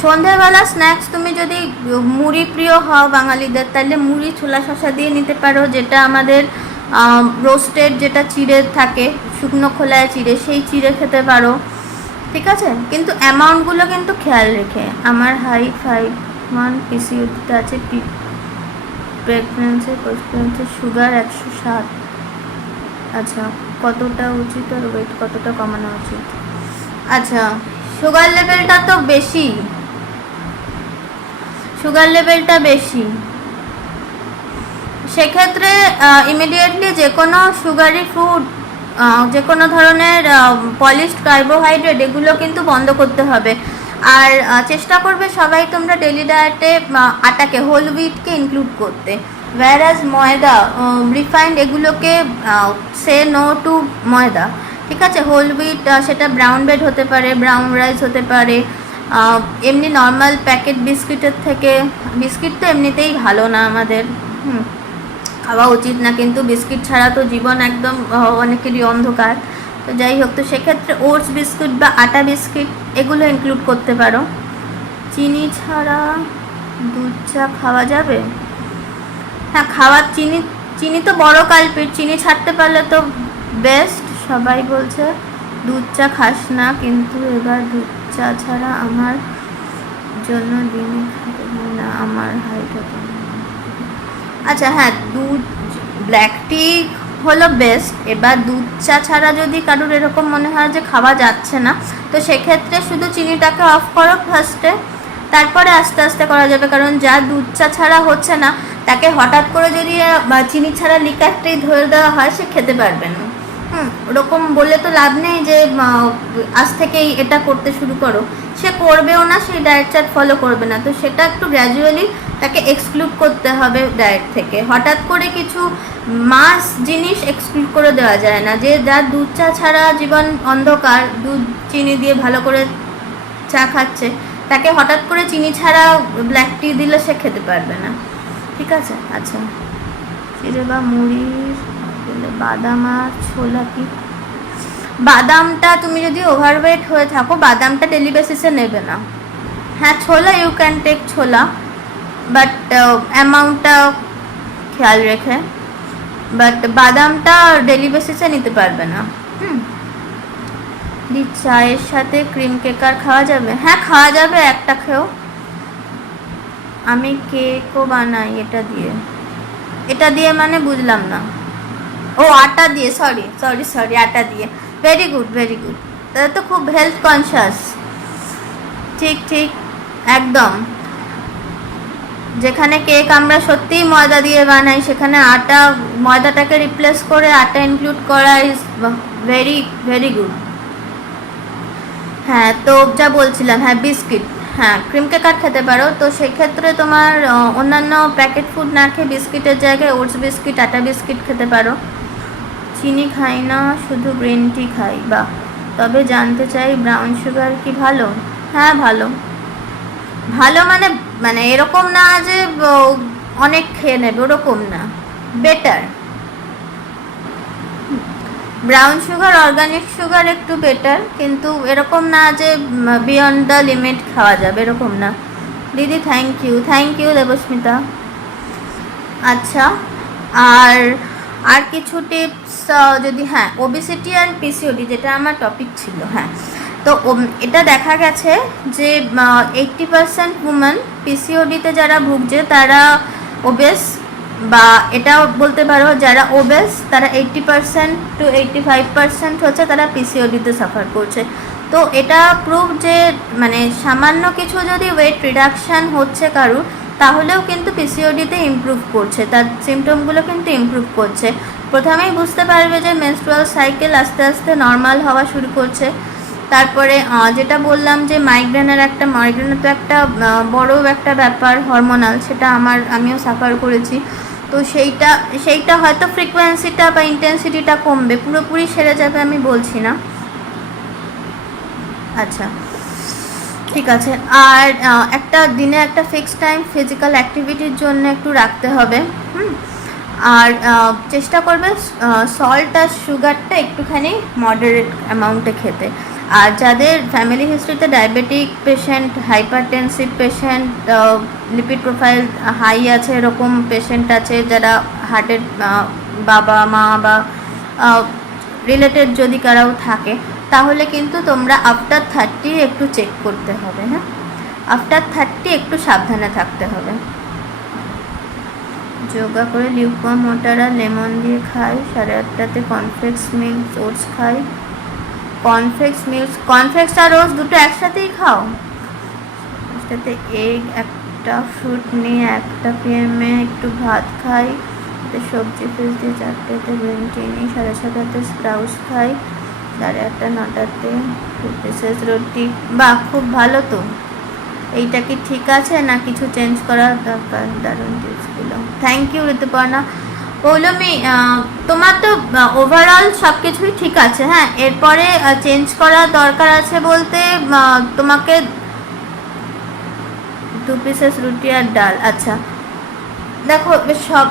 সন্ধেবেলা স্ন্যাক্স তুমি যদি মুড়ি প্রিয় হও বাঙালিদের, তাহলে মুড়ি ছোলা শসা দিয়ে নিতে পারো, যেটা আমাদের রোস্টেড যেটা চিড়ে থাকে, শুকনো খোলায় চিড়ে, সেই চিড়ে খেতে পারো, ঠিক আছে? কিন্তু অ্যামাউন্টগুলো কিন্তু খেয়াল রেখে। আমার হাইট 5'1", পিসিওডিতে আছে, প্রেগনেন্সি সুগার 107। আচ্ছা, কতটা উচিত আর ওয়েট কতটা কমানো উচিত? আচ্ছা, সুগার লেভেলটা বেশি, সেক্ষেত্রে ইমিডিয়েটলি যে কোনো সুগারি ফুড, যে কোনো ধরনের পলিশড কার্বোহাইড্রেট এগুলো কিন্তু বন্ধ করতে হবে। আর চেষ্টা করবে সবাই তোমরা ডেলি ডায়েটে আটাকে, হোল হুইটকে ইনক্লুড করতে, whereas ময়দা, রিফাইন্ড এগুলোকে সে নো টু ময়দা, ঠিক আছে? হোল হুইট, সেটা ব্রাউন ব্রেড হতে পারে, ব্রাউন রাইস হতে পারে, এমনি নর্মাল প্যাকেট বিস্কিটের থেকে, বিস্কিট তো এমনিতেই ভালো না আমাদের, খাওয়া উচিত না, কিন্তু বিস্কিট ছাড়া তো জীবন একদম অনেকেরই অন্ধকার। তো যাই হোক, তো সেক্ষেত্রে ওটস বিস্কুট বা আটা বিস্কিট এগুলো ইনক্লুড করতে পারো। চিনি ছাড়া দুধ চা খাওয়া যাবে? হ্যাঁ, চিনি, চিনি তো বড় কালপিট, চিনি ছাড়তে পারলে তো বেস্ট। সবাই বলছে দুধ চা খাস না, কিন্তু এবার দুধ চা ছাড়া আমার জন্য দিনে খেতে হয় না, আমার হাইট হবে। আচ্ছা হ্যাঁ, দুধ ব্ল্যাক টি হলো বেস্ট। এবার দুধ চা ছাড়া যদি কারোর এরকম মনে হয় যে খাওয়া যাচ্ছে না, তো সেক্ষেত্রে শুধু চিনিটাকে অফ করো ফার্স্টে, তারপরে আস্তে আস্তে করা যাবে। কারণ যা দুধ চা ছাড়া হচ্ছে না, তাকে হঠাৎ করে যদি চিনি ছাড়া লিকারটাই ধরে দেওয়া হয়, সে খেতে পারবে না। ওরকম বললে তো লাভ নেই যে আজ থেকেই এটা করতে শুরু করো, সে করবেও না, সেই ডায়েট চার্ট ফলো করবে না। তো সেটা একটু গ্র্যাজুয়ালি তাকে এক্সক্লুড করতে হবে ডায়েট থেকে। হঠাৎ করে কিছু মাস জিনিস এক্সক্লুড করে দেওয়া যায় না। যে যার দুধ চা ছাড়া জীবন অন্ধকার, দুধ চিনি দিয়ে ভালো করে চা খাচ্ছে, তাকে হঠাৎ করে চিনি ছাড়া ব্ল্যাক টি দিলে সে খেতে পারবে না। ঠিক আছে? আচ্ছা, চিড়ে বা মুড়ির বাদাম আর ছোলা কি? বাদামটা তুমি যদি ওভারওয়েট হয়ে থাকো, বাদামটা ডেলি বেসিসে নেবে না। হ্যাঁ, ছোলা ইউ ক্যান টেক ছোলা, বাট অ্যামাউন্টটা খেয়াল রেখে। বাট বাদামটা ডেলি বেসিসে নিতে পারবে না। চায়ের সাথে ক্রিম কেকার খাওয়া যাবে? হ্যাঁ, খাওয়া যাবে, একটা খেও। আমি কেকও বানাই এটা দিয়ে। এটা দিয়ে মানে বুঝলাম না। ও আটা দিয়ে, সরি সরি সরি, আটা দিয়ে। ভেরি গুড ভেরি গুড, তাহলে তো খুব হেলথ কনসিয়াস। ঠিক ঠিক, একদম। যেখানে কেক আমরা সত্যিই ময়দা দিয়ে বানাই, সেখানে আটা, ময়দাটাকে রিপ্লেস করে আটা ইনক্লুড করা ইজ ভেরি ভেরি গুড। হ্যাঁ, তো যা বলছিলাম, হ্যাঁ বিস্কিট, হ্যাঁ ক্রিম কেকার খেতে পারো। তো সেক্ষেত্রে তোমার অন্যান্য প্যাকেট ফুড না খেয়ে বিস্কিটের জায়গায় ওটস বিস্কিট, আটা বিস্কিট খেতে পারো। চিনি খাই না, শুধু গ্রিন টি খাই। বা তবে জানতে চাই ব্রাউন সুগার কি ভালো? হ্যাঁ ভালো। ভালো মানে মানে এরকম না যে অনেক খেয়ে নেবে, ওরকম না, better. Brown sugar, organic sugar একটু বেটার, কিন্তু এরকম না যে বিয়ন্ড দ্য লিমিট খাওয়া যাবে, এরকম না। দিদি থ্যাংক ইউ দেবস্মিতা। আচ্ছা, আর কিছু টিপস যদি, হ্যাঁ ওবেসিটি আর পিসিওডি, যেটা আমার টপিক ছিল, হ্যাঁ। তো এটা দেখা গেছে যে 80% উমেন পিসিওডিতে যারা ভুগছে তারা ওবেস, বা এটাও বলতে পারো যারা ওবেস তারা 80% to 85% হচ্ছে তারা পিসিওডিতে সাফার করছে। তো এটা প্রুভ যে মানে সামান্য কিছু যদি ওয়েট রিডাকশান হচ্ছে কারুর, তাহলেও কিন্তু পিসিওডিতে ইমপ্রুভ করছে, তার সিমটমগুলো কিন্তু ইমপ্রুভ করছে। প্রথমেই বুঝতে পারবে যে মেনস্ট্রুয়াল সাইকেল আস্তে আস্তে নর্মাল হওয়া শুরু করছে। তারপরে যেটা বললাম যে মাইগ্রেনের তো একটা বড় একটা ব্যাপার হরমোনাল, সেটা আমিও সাফার করেছি। তো সেইটা হয়তো ফ্রিকোয়েন্সিটা বা ইন্টেন্সিটিটা কমবে, পুরোপুরি সেরে যাবে আমি বলছি না। আচ্ছা ঠিক আছে। আর একটা দিনে একটা ফিক্সড টাইম ফিজিক্যাল অ্যাক্টিভিটির জন্য একটু রাখতে হবে। আর চেষ্টা করবে সল্ট আর সুগারটা একটুখানি মডারেট অ্যামাউন্টে খেতে। আর যাদের ফ্যামিলি হিস্ট্রিতে diabetic patient, hypertensive patient, lipid profile high আছে, এরকম পেশেন্ট আছে যারা হার্টের বাবা মা বা রিলেটেড যদি কারাও থাকে, তাহলে কিন্তু তোমরা আফটার 30 একটু চেক করতে হবে। হ্যাঁ, আফটার 30 একটু সাবধানে থাকতে হবে। যোগা করে লিউকওয়ার্ম ওয়াটার আর লেমন দিয়ে খাই, 8:30 কর্নফ্লেক্স মিল্ক ওটস খাই। কর্নফ্লেক্স আর ওটস দুটো একসাথেই খাও। সাথে এগ, একটা ফ্রুট নিয়ে 1টা PM একটু ভাত খাই, সবজি ফিস দিয়ে 4টেতে গ্রিন টি নিই, 7:30 স্প্রাউটস খাই, 8:30 9টাতে 2 পিসেস রুটি। বাহ, খুব ভালো। তো এইটা কি ঠিক আছে না কিছু চেঞ্জ করার দরকার? দারুণ টিপসগুলো, থ্যাংক ইউ ঋতুপর্ণা। পৌলমি, তোমার তো ওভারঅল সব কিছুই ঠিক আছে। হ্যাঁ, এরপরে চেঞ্জ করার দরকার আছে বলতে তোমাকে 2 পিসেস রুটি আর ডাল। আচ্ছা দেখো সব,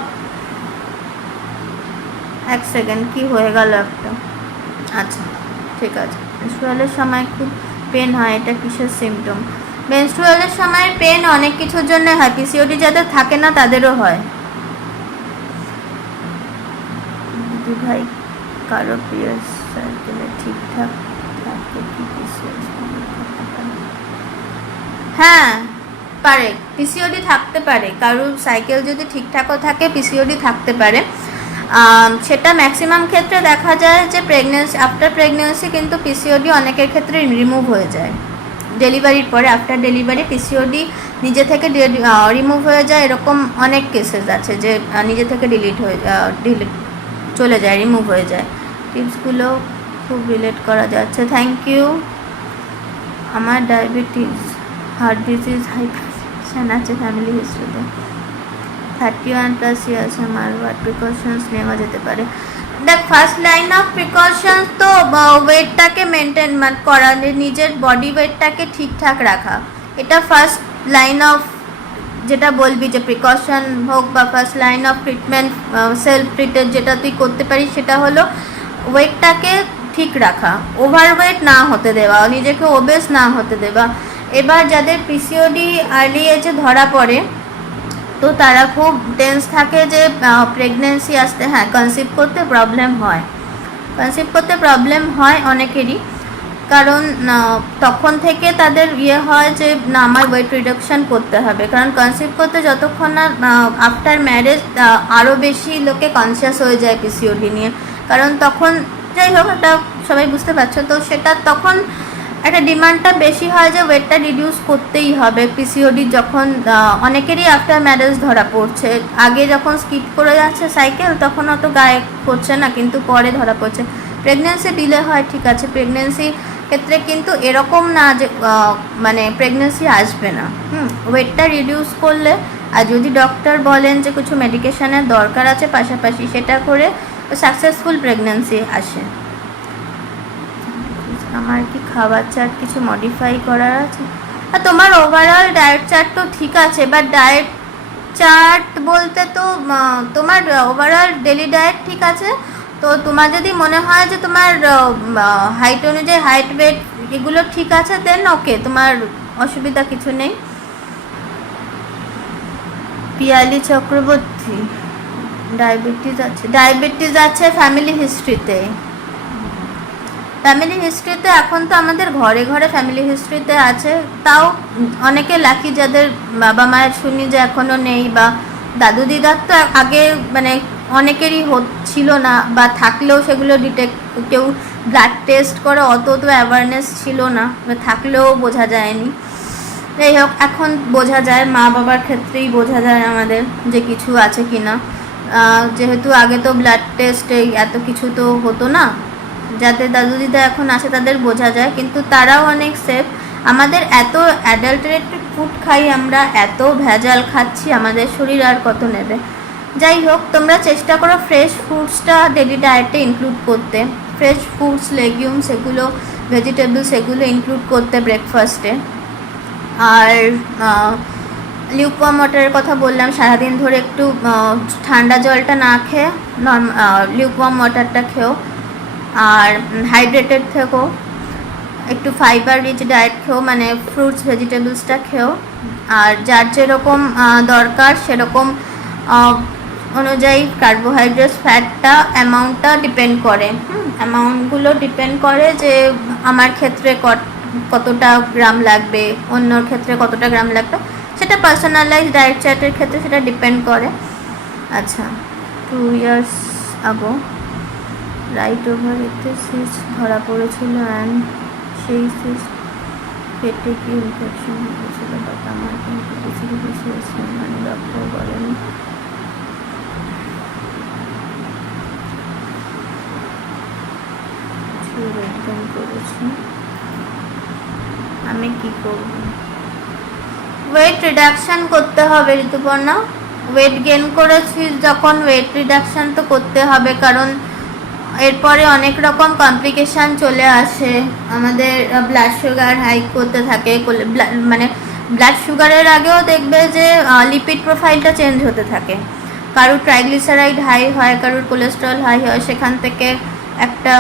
এক সেকেন্ড কি হয়ে গেল একটা। আচ্ছা ঠিক আছে, মেনস্ট্রুয়ালের সময় খুব পেন হয়, এটা কিসের সিমটম? মেনস্ট্রুয়ালের সময় পেন অনেক কিছুর জন্য হয়, পিসিওডি যাদের থাকে না তাদেরও হয়। দিদি ভাই কারো পিরিয়ড সাইকেলে ঠিকঠাক থাকে কি পিসিওডি? হ্যাঁ পারে, পিসিওডি থাকতে পারে, কারোর সাইকেল যদি ঠিকঠাকও থাকে পিসিওডি থাকতে পারে। সেটা ম্যাক্সিমাম ক্ষেত্রে দেখা যায় যে আফটার প্রেগনেন্সি কিন্তু পিসিওডি অনেকের ক্ষেত্রে রিমুভ হয়ে যায়। ডেলিভারির পরে আফটার ডেলিভারি পিসিওডি নিজে থেকে রিমুভ হয়ে যায়, এরকম অনেক কেসেস আছে যে নিজে থেকে ডিলিট চলে যায়, রিমুভ হয়ে যায়। টিপসগুলো খুব রিলেট করা যাচ্ছে, থ্যাংক ইউ। আমার ডায়াবেটিস, হার্ট ডিজিজ, হাইপারটেনশন আছে ফ্যামিলি হিস্ট্রিতে, 31+ ইয়ার্স। আমার হোয়াট প্রিকশনস নেওয়া যেতে পারে? দেখ, ফার্স্ট লাইন অফ প্রিকশনস তো ওয়েটটাকে মেনটেন করা, নিজের বডি ওয়েটটাকে ঠিকঠাক রাখা, এটা ফার্স্ট লাইন অফ যেটা বলবি যে প্রিকশন হোক বা first line of treatment, self treated যেটা তুই করতে পারিস সেটা হলো ওয়েটটাকে ঠিক রাখা, ওভারওয়েট না হতে দেওয়া, নিজেকে ওবেস না হতে দেওয়া। এবার যাদের পিসিওডি আর্লি এজে ধরা পড়ে তো তারা খুব টেন্স থাকে যে প্রেগনেন্সি আসতে, হ্যাঁ কনসিভ করতে প্রবলেম হয় অনেকেরই, কারণ তখন থেকে তাদের হয় যে না আমার ওয়েট রিডাকশান করতে হবে, কারণ কনসিভ করতে যতক্ষণ না আফটার ম্যারেজ আরও বেশি লোকে কনসিয়াস হয়ে যায় পিসিওডি নিয়ে, কারণ তখন যাই হোক এটা সবাই বুঝতে পারছো তো, সেটা তখন একটা ডিমান্ডটা বেশি হয় যে ওয়েটটা রিডিউস করতেই হবে। পিসিওডি যখন অনেকেরই আফটার ম্যারেজ ধরা পড়ছে, আগে যখন স্কিপ করে যাচ্ছে সাইকেল তখন অত গায়ে পড়ছে না, কিন্তু পরে ধরা পড়ছে। প্রেগনেন্সি ডিলে হয় ঠিক আছে, প্রেগনেন্সি ক্ষেত্রে কিন্তু এরকম না যে মানে প্রেগনেন্সি আসবে না, ওয়েটটা রিডিউস করলে আর যদি ডক্টর বলেন যে কিছু মেডিকেশনের দরকার আছে পাশাপাশি, সেটা করে সাকসেসফুল প্রেগনেন্সি আসে। আমার কি খাবার চার্ট কিছু মডিফাই করার আছে? আর তোমার ওভারঅল ডায়েট চার্ট তো ঠিক আছে, বাট ডায়েট চার্ট বলতে তো তোমার ওভারঅল ডেলি ডায়েট ঠিক আছে, তো তোমার যদি মনে হয় যে তোমার হাইট অনুযায়ী হাইট ওয়েট এগুলো ঠিক আছে দেন ওকে, তোমার অসুবিধা কিছু নেই। পিয়ালি চক্রবর্তী, ডায়াবেটিস আছে ফ্যামিলি হিস্ট্রিতে। এখন তো আমাদের ঘরে ঘরে ফ্যামিলি হিস্ট্রিতে আছে, তাও অনেকে লাকি যাদের বাবা মায়ের শুনি যে এখনও নেই, বা দাদু দিদার তো আগে মানে অনেকেরই ছিল না, বা থাকলেও সেগুলো কেউ ব্লাড টেস্ট করে অত তো অ্যাওয়ারনেস ছিল না, থাকলেও বোঝা যায়নি। যাই হোক এখন বোঝা যায়, মা বাবার ক্ষেত্রেই বোঝা যায় আমাদের যে কিছু আছে কি না, যেহেতু আগে তো ব্লাড টেস্ট এত কিছু তো হতো না, যাদের দাদু দিদা এখন আছে তাদের বোঝা যায়, কিন্তু তারাও অনেক সেফ। আমাদের এত অ্যাডাল্টারেটেড ফুড খাই আমরা, এত ভেজাল খাচ্ছি, আমাদের শরীর আর কত নেবে। যাই হোক তোমরা চেষ্টা করো ফ্রেশ ফুডসটা ডেলি ডায়েটে ইনক্লুড করতে, ফ্রেশ ফুডস, লেগিউমস এগুলো, ভেজিটেবলস এগুলো ইনক্লুড করতে ব্রেকফাস্টে। আর লিউকওয়ার্ম ওয়াটারের কথা বললাম, সারাদিন ধরে একটু ঠান্ডা জলটা না খেয়ে লিউকওয়ার্ম ওয়াটারটা খেও, আর হাইড্রেটেড থেকো, একটু ফাইবার রিচ ডায়েট খেও, মানে ফ্রুটস ভেজিটেবলসটা খেও, আর যার যেরকম দরকার সেরকম অনুযায়ী কার্বোহাইড্রেটস, ফ্যাটটা অ্যামাউন্টটা ডিপেন্ড করে, অ্যামাউন্টগুলো ডিপেন্ড করে যে আমার ক্ষেত্রে কতটা গ্রাম লাগবে, অন্যর ক্ষেত্রে কতটা গ্রাম লাগবে, সেটা পার্সোনালাইজ ডায়েট চার্টের ক্ষেত্রে সেটা ডিপেন্ড করে। আচ্ছা 2 ইয়ার্স আগো রাইট ওভার এতে সিস্ট ধরা পড়েছিল, অ্যান্ড সেই সিস্ট পেটে কি ইনফেকশন হয়েছিল, বাট আমার কিন্তু বেশি হয়েছিল, মানে ডক্টর বলেন ওয়েট করেছি, আমি কি করব? ওয়েট রিডাকশান করতে হবে ঋতুপর্ণা, ওয়েট গেন করেছিস যখন ওয়েট রিডাকশান তো করতে হবে, কারণ এরপরে অনেক রকম কমপ্লিকেশান চলে আসে, আমাদের ব্লাড সুগার হাই করতে থাকে, মানে ব্লাড সুগারের আগেও দেখবে যে লিপিড প্রোফাইলটা চেঞ্জ হতে থাকে। কারোর ট্রাইগ্লিসারাইড হাই হয়, কারোর কোলেস্ট্রল হাই হয়, সেখান থেকে একটা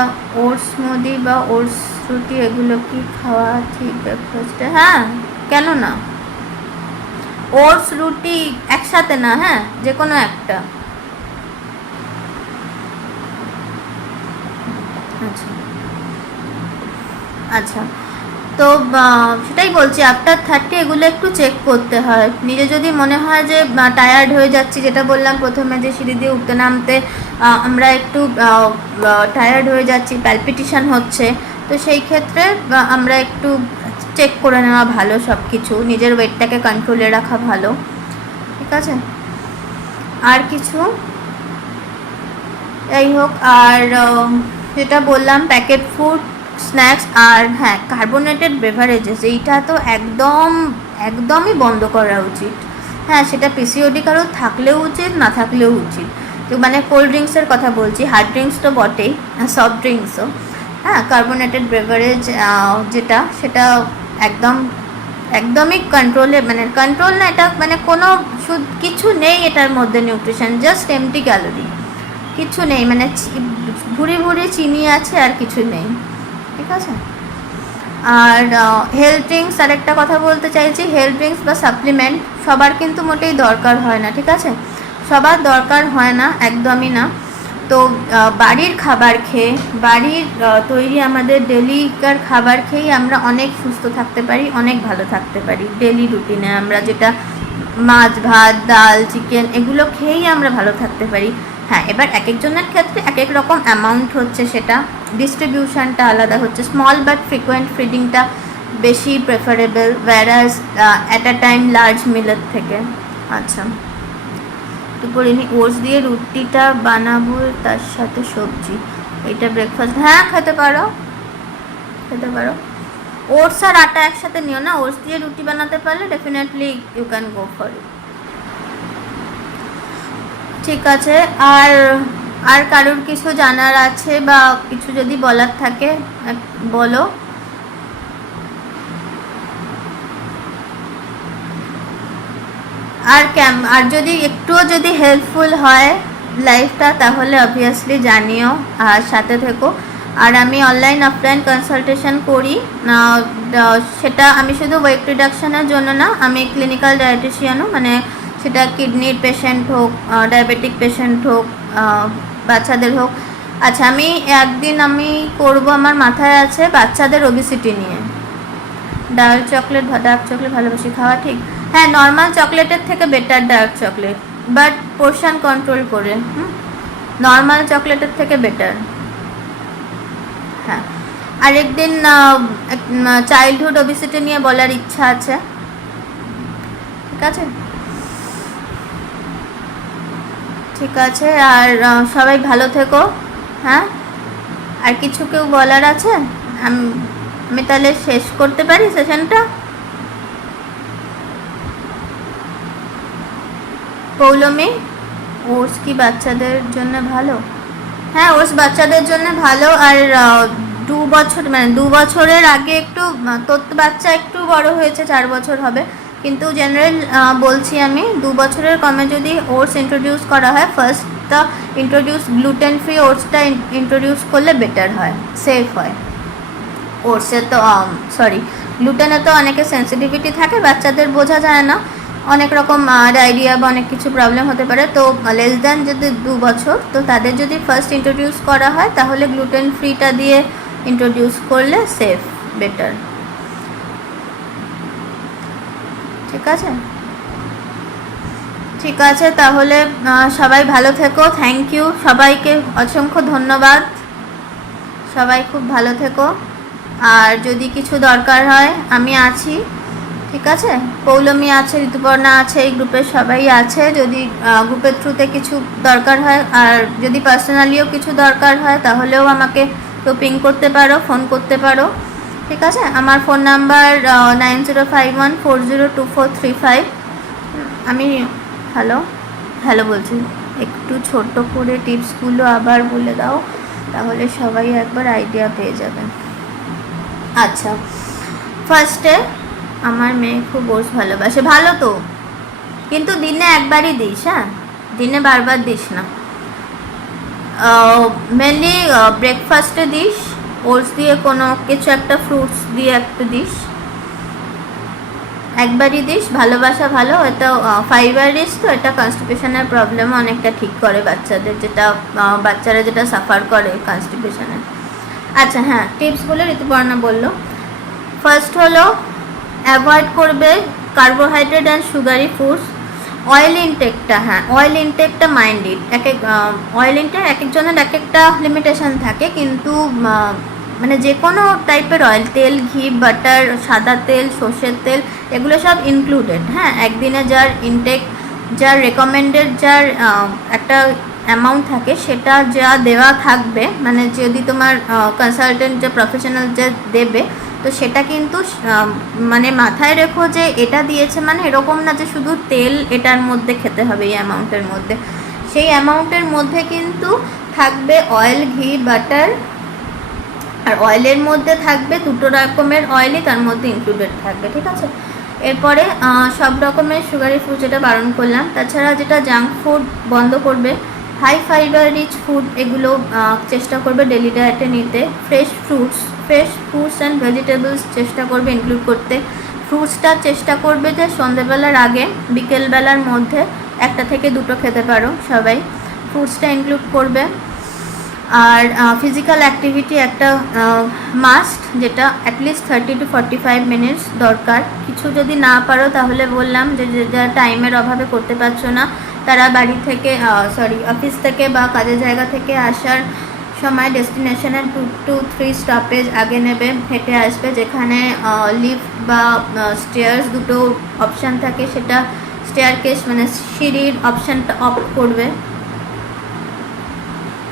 ওটস মুড়ি বা ওটস রুটি এগুলো কি খাওয়া ঠিক ব্রেকফাস্টে? হ্যাঁ, কেন না? ওটস রুটি একসাথে না, হ্যাঁ, যে কোনো একটা। আচ্ছা আচ্ছা, তো সেটাই বলছি, আফটার 30 এগুলো একটু চেক করতে হয়। নিজে যদি মনে হয় যে টায়ার্ড হয়ে যাচ্ছি, যেটা বললাম প্রথমে যে সিঁড়ি দিয়ে উঠতে নামতে আমরা একটু টায়ার্ড হয়ে যাচ্ছি, প্যালপিটেশন হচ্ছে, তো সেই ক্ষেত্রে আমরা একটু চেক করে নেওয়া ভালো, সব কিছু নিজের ওয়েটটাকে কন্ট্রোলে রাখা ভালো, ঠিক আছে? আর কিছু? যাই হোক, আর যেটা বললাম প্যাকেট ফুড, স্ন্যাক্স, আর হ্যাঁ কার্বোনেটেড বেভারেজেস, এইটা তো একদমই বন্ধ করা উচিত। হ্যাঁ, সেটা পিসিওডি কারোর থাকলেও উচিত, না থাকলেও উচিত। তো মানে কোল্ড ড্রিঙ্কসের কথা বলছি, হার্ড ড্রিঙ্কস তো বটেই, সফট ড্রিঙ্কসও। হ্যাঁ, কার্বোনেটেড বেভারেজ যেটা, সেটা একদমই কন্ট্রোলে, মানে কন্ট্রোল না, এটা মানে কোনো কিছু নেই এটার মধ্যে নিউট্রিশন, জাস্ট এমটি ক্যালোরি, কিছু নেই, মানে ভুরি ভুরি চিনি আছে আর কিছু নেই, ঠিক আছে? আর হেলথ ড্রিঙ্কস, আর একটা কথা বলতে চাইছি, হেলথ ড্রিঙ্কস বা সাপ্লিমেন্ট সবার কিন্তু মোটেই দরকার হয় না, ঠিক আছে? সবার দরকার হয় না, একদমই না। তো বাড়ির খাবার খেয়ে, বাড়ির তৈরি আমাদের ডেলিকার খাবার খেয়েই আমরা অনেক সুস্থ থাকতে পারি, অনেক ভালো থাকতে পারি। ডেলি রুটিনে আমরা যেটা মাছ ভাত ডাল চিকেন এগুলো খেয়েই আমরা ভালো থাকতে পারি। হ্যাঁ, এবার এক একজনের ক্ষেত্রে এক এক রকম অ্যামাউন্ট হচ্ছে, সেটা ডিস্ট্রিবিউশনটা আলাদা হচ্ছে। স্মল বাট ফ্রিকোয়েন্ট ফিডিংটা বেশি preferable, whereas at a time large মিলের থেকে। আচ্ছা, দুপুরে ওটস দিয়ে রুটিটা বানাবো, তার সাথে সবজি, এটা ব্রেকফাস্ট? হ্যাঁ, খেতে পারো, খেতে পারো। ওটস আর আটা একসাথে নিও না, ওটস দিয়ে রুটি বানাতে পারলে definitely you can go for it. ঠিক আছে, আর আর কারোর কিছু জানার আছে বা কিছু যদি বলার থাকে বলো। আর যদি একটুও যদি হেল্পফুল হয় লাইফটা, তাহলে অবভিয়াসলি জানিও আর সাথে থেকো। আর আমি অনলাইন অফলাইন কনসালটেশন করি, সেটা আমি শুধু ওয়েট রিডাকশনের জন্য না, আমি ক্লিনিক্যাল ডায়েটিশিয়ানও, মানে সেটা কিডনির পেশেন্ট হোক, ডায়াবেটিক পেশেন্ট হোক, বাচ্চাদের হোক। আচ্ছা, একদিন আমি করব, আমার মাথায় আছে বাচ্চাদের ওবেসিটি নিয়ে। ডার্ক চকলেট ভালোবাসি খাওয়া, ঠিক। হ্যাঁ, নর্মাল চকলেটের থেকে better dark chocolate, but portion control করে। নর্মাল চকলেটের থেকে বেটার। হ্যাঁ, আরেকদিন চাইল্ডহুড ওবেসিটি নিয়ে বলার ইচ্ছা আছে, ঠিক আছে? ঠিক আছে, আর সবাই ভালো থেকো। হ্যাঁ, আর কিছু কেউ বলার আছে? আমি তাহলে শেষ করতে পারি সেশনটা। পৌলমী, ওটস কি বাচ্চাদের জন্য ভালো? হ্যাঁ, ওটস বাচ্চাদের জন্য ভালো। আর 2 বছর, মানে 2 বছরের আগে একটু, তোর তো বাচ্চা একটু বড় হয়েছে, 4 বছর হবে, কিন্তু জেনারেল বলছি আমি, 2 বছরের কমে যদি ওটস ইন্ট্রোডিউস করা হয়, ফার্স্টটা গ্লুটেন ফ্রি ওটসটা ইন্ট্রোডিউস করলে বেটার হয়, সেফ হয়। ওটসে তো গ্লুটেনে তো অনেকের সেন্সিটিভিটি থাকে, বাচ্চাদের বোঝা যায় না, অনেক রকম ডায়রিয়া বা অনেক কিছু প্রবলেম হতে পারে। তো লেস দ্যান যদি 2 বছর, তো তাদের যদি ফার্স্ট ইন্ট্রোডিউস করা হয়, তাহলে গ্লুটেন ফ্রিটা দিয়ে ইন্ট্রোডিউস করলে সেফ, বেটার। ঠিক আছে, ঠিক আছে, তাহলে সবাই ভালো থেকো। থ্যাংক ইউ সবাইকে, অসংখ্য ধন্যবাদ। সবাই খুব ভালো থেকো, আর যদি কিছু দরকার হয় আমি আছি, ঠিক আছে? পৌলমী আছে, ঋতুপর্ণা আছে, এই গ্রুপের সবাই আছে। যদি গ্রুপের থ্রুতে কিছু দরকার হয়, আর যদি পার্সোনালিও কিছু দরকার হয়, তাহলেও আমাকে তো পিং করতে পারো, ফোন করতে পারো, ঠিক আছে? আমার ফোন নাম্বার 9051402435। আমি হ্যালো বলছি, একটু ছোট করে টিপসগুলো আবার বলে দাও, তাহলে সবাই একবার আইডিয়া পেয়ে যাবে। আচ্ছা, ফার্স্টে আমার মেয়ে খুব ওটস ভালোবাসে। ভালো তো, কিন্তু দিনে একবারই দিস, হ্যাঁ, দিনে বারবার দিস না। মেনলি ব্রেকফাস্টে দিস ওটস দিয়ে, কোনো কিছু একটা ফ্রুটস দিয়ে একটু দিস, একবারই দিস। ভালোবাসা ভালো, এটা ফাইবার রিচ, তো এটা কনস্টিপেশনের প্রবলেম অনেকটা ঠিক করে বাচ্চাদের, যেটা বাচ্চারা যেটা সাফার করে কনস্টিপেশনে। আচ্ছা হ্যাঁ, টিপসগুলো ঋতুপর্ণা বললো। ফার্স্ট হলো অ্যাভয়েড করবে carbohydrate and sugary foods. Oil ইনটেকটা, হ্যাঁ অয়েল ইনটেকটা মাইন্ডেড, অয়েল ইনটেক এক একজনের এক একটা লিমিটেশন থাকে, কিন্তু মানে যে কোনো টাইপের অয়েল, তেল, ঘি, বাটার, সাদা তেল, সর্ষের তেল, এগুলো সব ইনক্লুডেড। হ্যাঁ, একদিনে যার ইনটেক, যার রেকমেন্ডেড, যার একটা অ্যামাউন্ট থাকে, সেটা যা দেওয়া থাকবে, মানে যদি তোমার কনসালটেন্ট, যে প্রফেশনাল যে দেবে, তো সেটা কিন্তু মানে মাথায় রেখো যে এটা দিয়েছে মানে এরকম না যে শুধু তেল এটার মধ্যে খেতে হবে এই অ্যামাউন্টের মধ্যে। সেই অ্যামাউন্টের মধ্যে কিন্তু থাকবে অয়েল, ঘি, বাটার, আর অয়েলের মধ্যে থাকবে দুটো রকমের অয়েলই তার মধ্যে ইনক্লুডেড থাকবে, ঠিক আছে। এরপরে সব রকমের সুগারি ফুড যেটা বারণ করলাম, তাছাড়া যেটা জাঙ্ক ফুড বন্ধ করবে, হাই ফাইবার রিচ ফুড এগুলো চেষ্টা করবে ডেলি ডায়েটে নিতে। ফ্রেশ ফ্রুটস অ্যান্ড ভেজিটেবলস চেষ্টা করবে ইনক্লুড করতে। ফ্রুটসটা চেষ্টা করবে যে সন্ধ্যেবেলার আগে, বিকেলবেলার মধ্যে 1টা থেকে 2টো খেতে পারো সবাই, ফ্রুটসটা ইনক্লুড করবে। আর ফিজিক্যাল অ্যাক্টিভিটি একটা মাস্ট, যেটা অ্যাটলিস্ট 30 to 45 মিনিটস দরকার। কিছু যদি না পারো তাহলে বললাম যে যারা টাইমের অভাবে করতে পারছো না, তারা বাড়ি থেকে অফিস থেকে বা কাজের জায়গা থেকে আসার সময় ডেস্টিনেশনের 2 to 3 স্টপেজ আগে নেবে, হেঁটে আসবে। যেখানে লিফট বা স্টেয়ার্স দুটো অপশান থাকে, সেটা স্টেয়ারকেস মানে সিঁড়ির অপশানটা অফ করবে,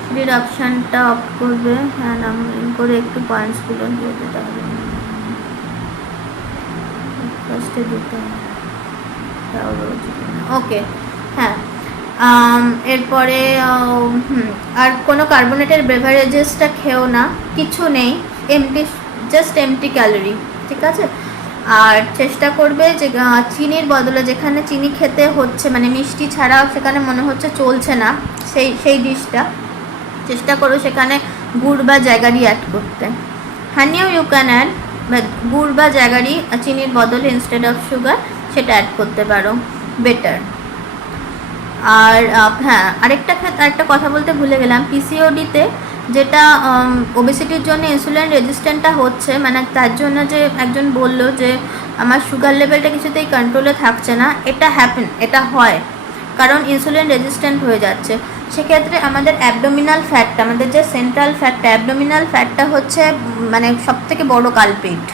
সিঁড়ির অপশানটা অফ করবে। হ্যাঁ, নাম্বারিং করে একটু পয়েন্টসগুলো দিয়ে দিতে হবে, ফার্স্টে দিতে হবে, ওকে। হ্যাঁ, এরপরে আর কোনো কার্বোনেটেড বেভারেজেসটা খেও না, কিছু নেই, জাস্ট এমটি ক্যালোরি, ঠিক আছে। আর চেষ্টা করবে যে চিনির বদলে, যেখানে চিনি খেতে হচ্ছে মানে মিষ্টি ছাড়া সেখানে মনে হচ্ছে চলছে না, সেই ডিশটা চেষ্টা করো সেখানে গুড় বা জ্যাগারি অ্যাড করতে। হানিও ইউ ক্যান অ্যাড, বাট গুড় বা জ্যাগারি চিনির বদলে ইনস্টেড অফ সুগার সেটা অ্যাড করতে পারো, বেটার। আর হ্যাঁ, আরেকটা কথা বলতে ভুলে গেলাম, পিসিওডিতে যেটা ওবেসিটির জন্য ইনসুলিন রেজিস্ট্যান্টটা হচ্ছে, মানে তার জন্য যে একজন বলল যে আমার সুগার লেভেলটা কিছুতেই কন্ট্রোলে থাকছে না, এটা হয় কারণ ইনসুলিন রেজিস্ট্যান্ট হয়ে যাচ্ছে। সেক্ষেত্রে আমাদের অ্যাবডোমিনাল ফ্যাটটা, আমাদের যে সেন্ট্রাল ফ্যাটটা, অ্যাবডোমিনাল ফ্যাটটা হচ্ছে মানে সবথেকে বড় কালপ্রিট,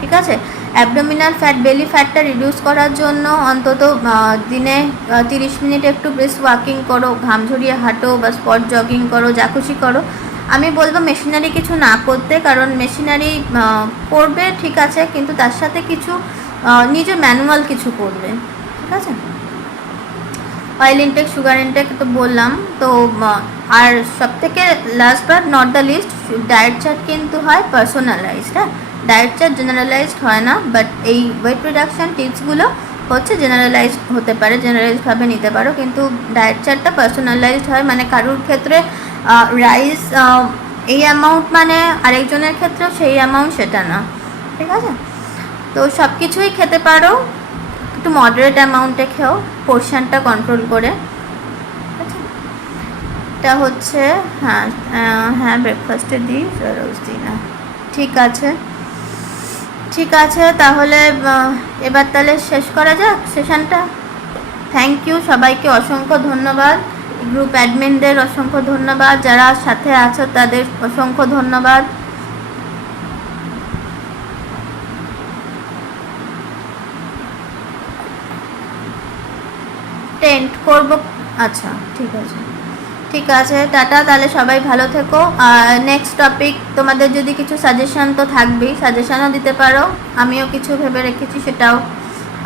ঠিক আছে। অ্যাবডোমিনাল ফ্যাট, বেলি ফ্যাটটা রিডিউস করার জন্য অন্তত দিনে 30 মিনিট একটু ব্রিস্ক ওয়াকিং করো, ঘাম ঝরিয়ে হাঁটো বা স্পট জগিং করো, যা খুশি করো। আমি বলবো মেশিনারি কিছু না করতে, কারণ মেশিনারি করবে ঠিক আছে, কিন্তু তার সাথে কিছু নিজে ম্যানুয়াল কিছু করবে, ঠিক আছে। অয়েল ইনটেক, সুগার ইনটেক তো বললাম তো। আর সবথেকে last but not the least, diet chart কিন্তু হয় পার্সোনালাইজড। হ্যাঁ, ডায়েট চার্ট জেনারেলাইজড হয় না, বাট এই ওয়েট রিডাকশান টিপসগুলো হচ্ছে জেনারেলাইজড হতে পারে, জেনারেলাইজডভাবে নিতে পারো, কিন্তু ডায়েট চার্টটা পার্সোনালাইজড হয়। মানে কারোর ক্ষেত্রে রাইস এই অ্যামাউন্ট মানে আরেকজনের ক্ষেত্রেও সেই অ্যামাউন্ট, সেটা না, ঠিক আছে। তো সব কিছুই খেতে পারো, একটু মডারেট অ্যামাউন্টে খেও, পোর্শনটা কন্ট্রোল করে, আচ্ছা। এটা হচ্ছে হ্যাঁ ব্রেকফাস্টে দিই, রোজ দিই না, ঠিক আছে তাহলে এবার তাহলে শেষ করা যাক সেশনটা। থ্যাংক ইউ সবাইকে, অসংখ্য ধন্যবাদ। গ্রুপ অ্যাডমিনদের অসংখ্য ধন্যবাদ, যারা সাথে আছো তাদের অসংখ্য ধন্যবাদ। টেন্ট করব, আচ্ছা ঠিক আছে, টাটা। তাহলে সবাই ভালো থেকো। আর নেক্সট টপিক তোমাদের যদি কিছু সাজেশন তো থাকবেই, সাজেশনও দিতে পারো, আমিও কিছু ভেবে রেখেছি,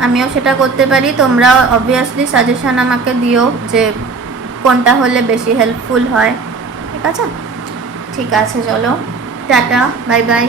আমিও সেটা করতে পারি। তোমরা অবভিয়াসলি সাজেশন আমাকে দিও যে কোনটা হলে বেশি হেল্পফুল হয়, ঠিক আছে। চলো টাটা, বাই বাই।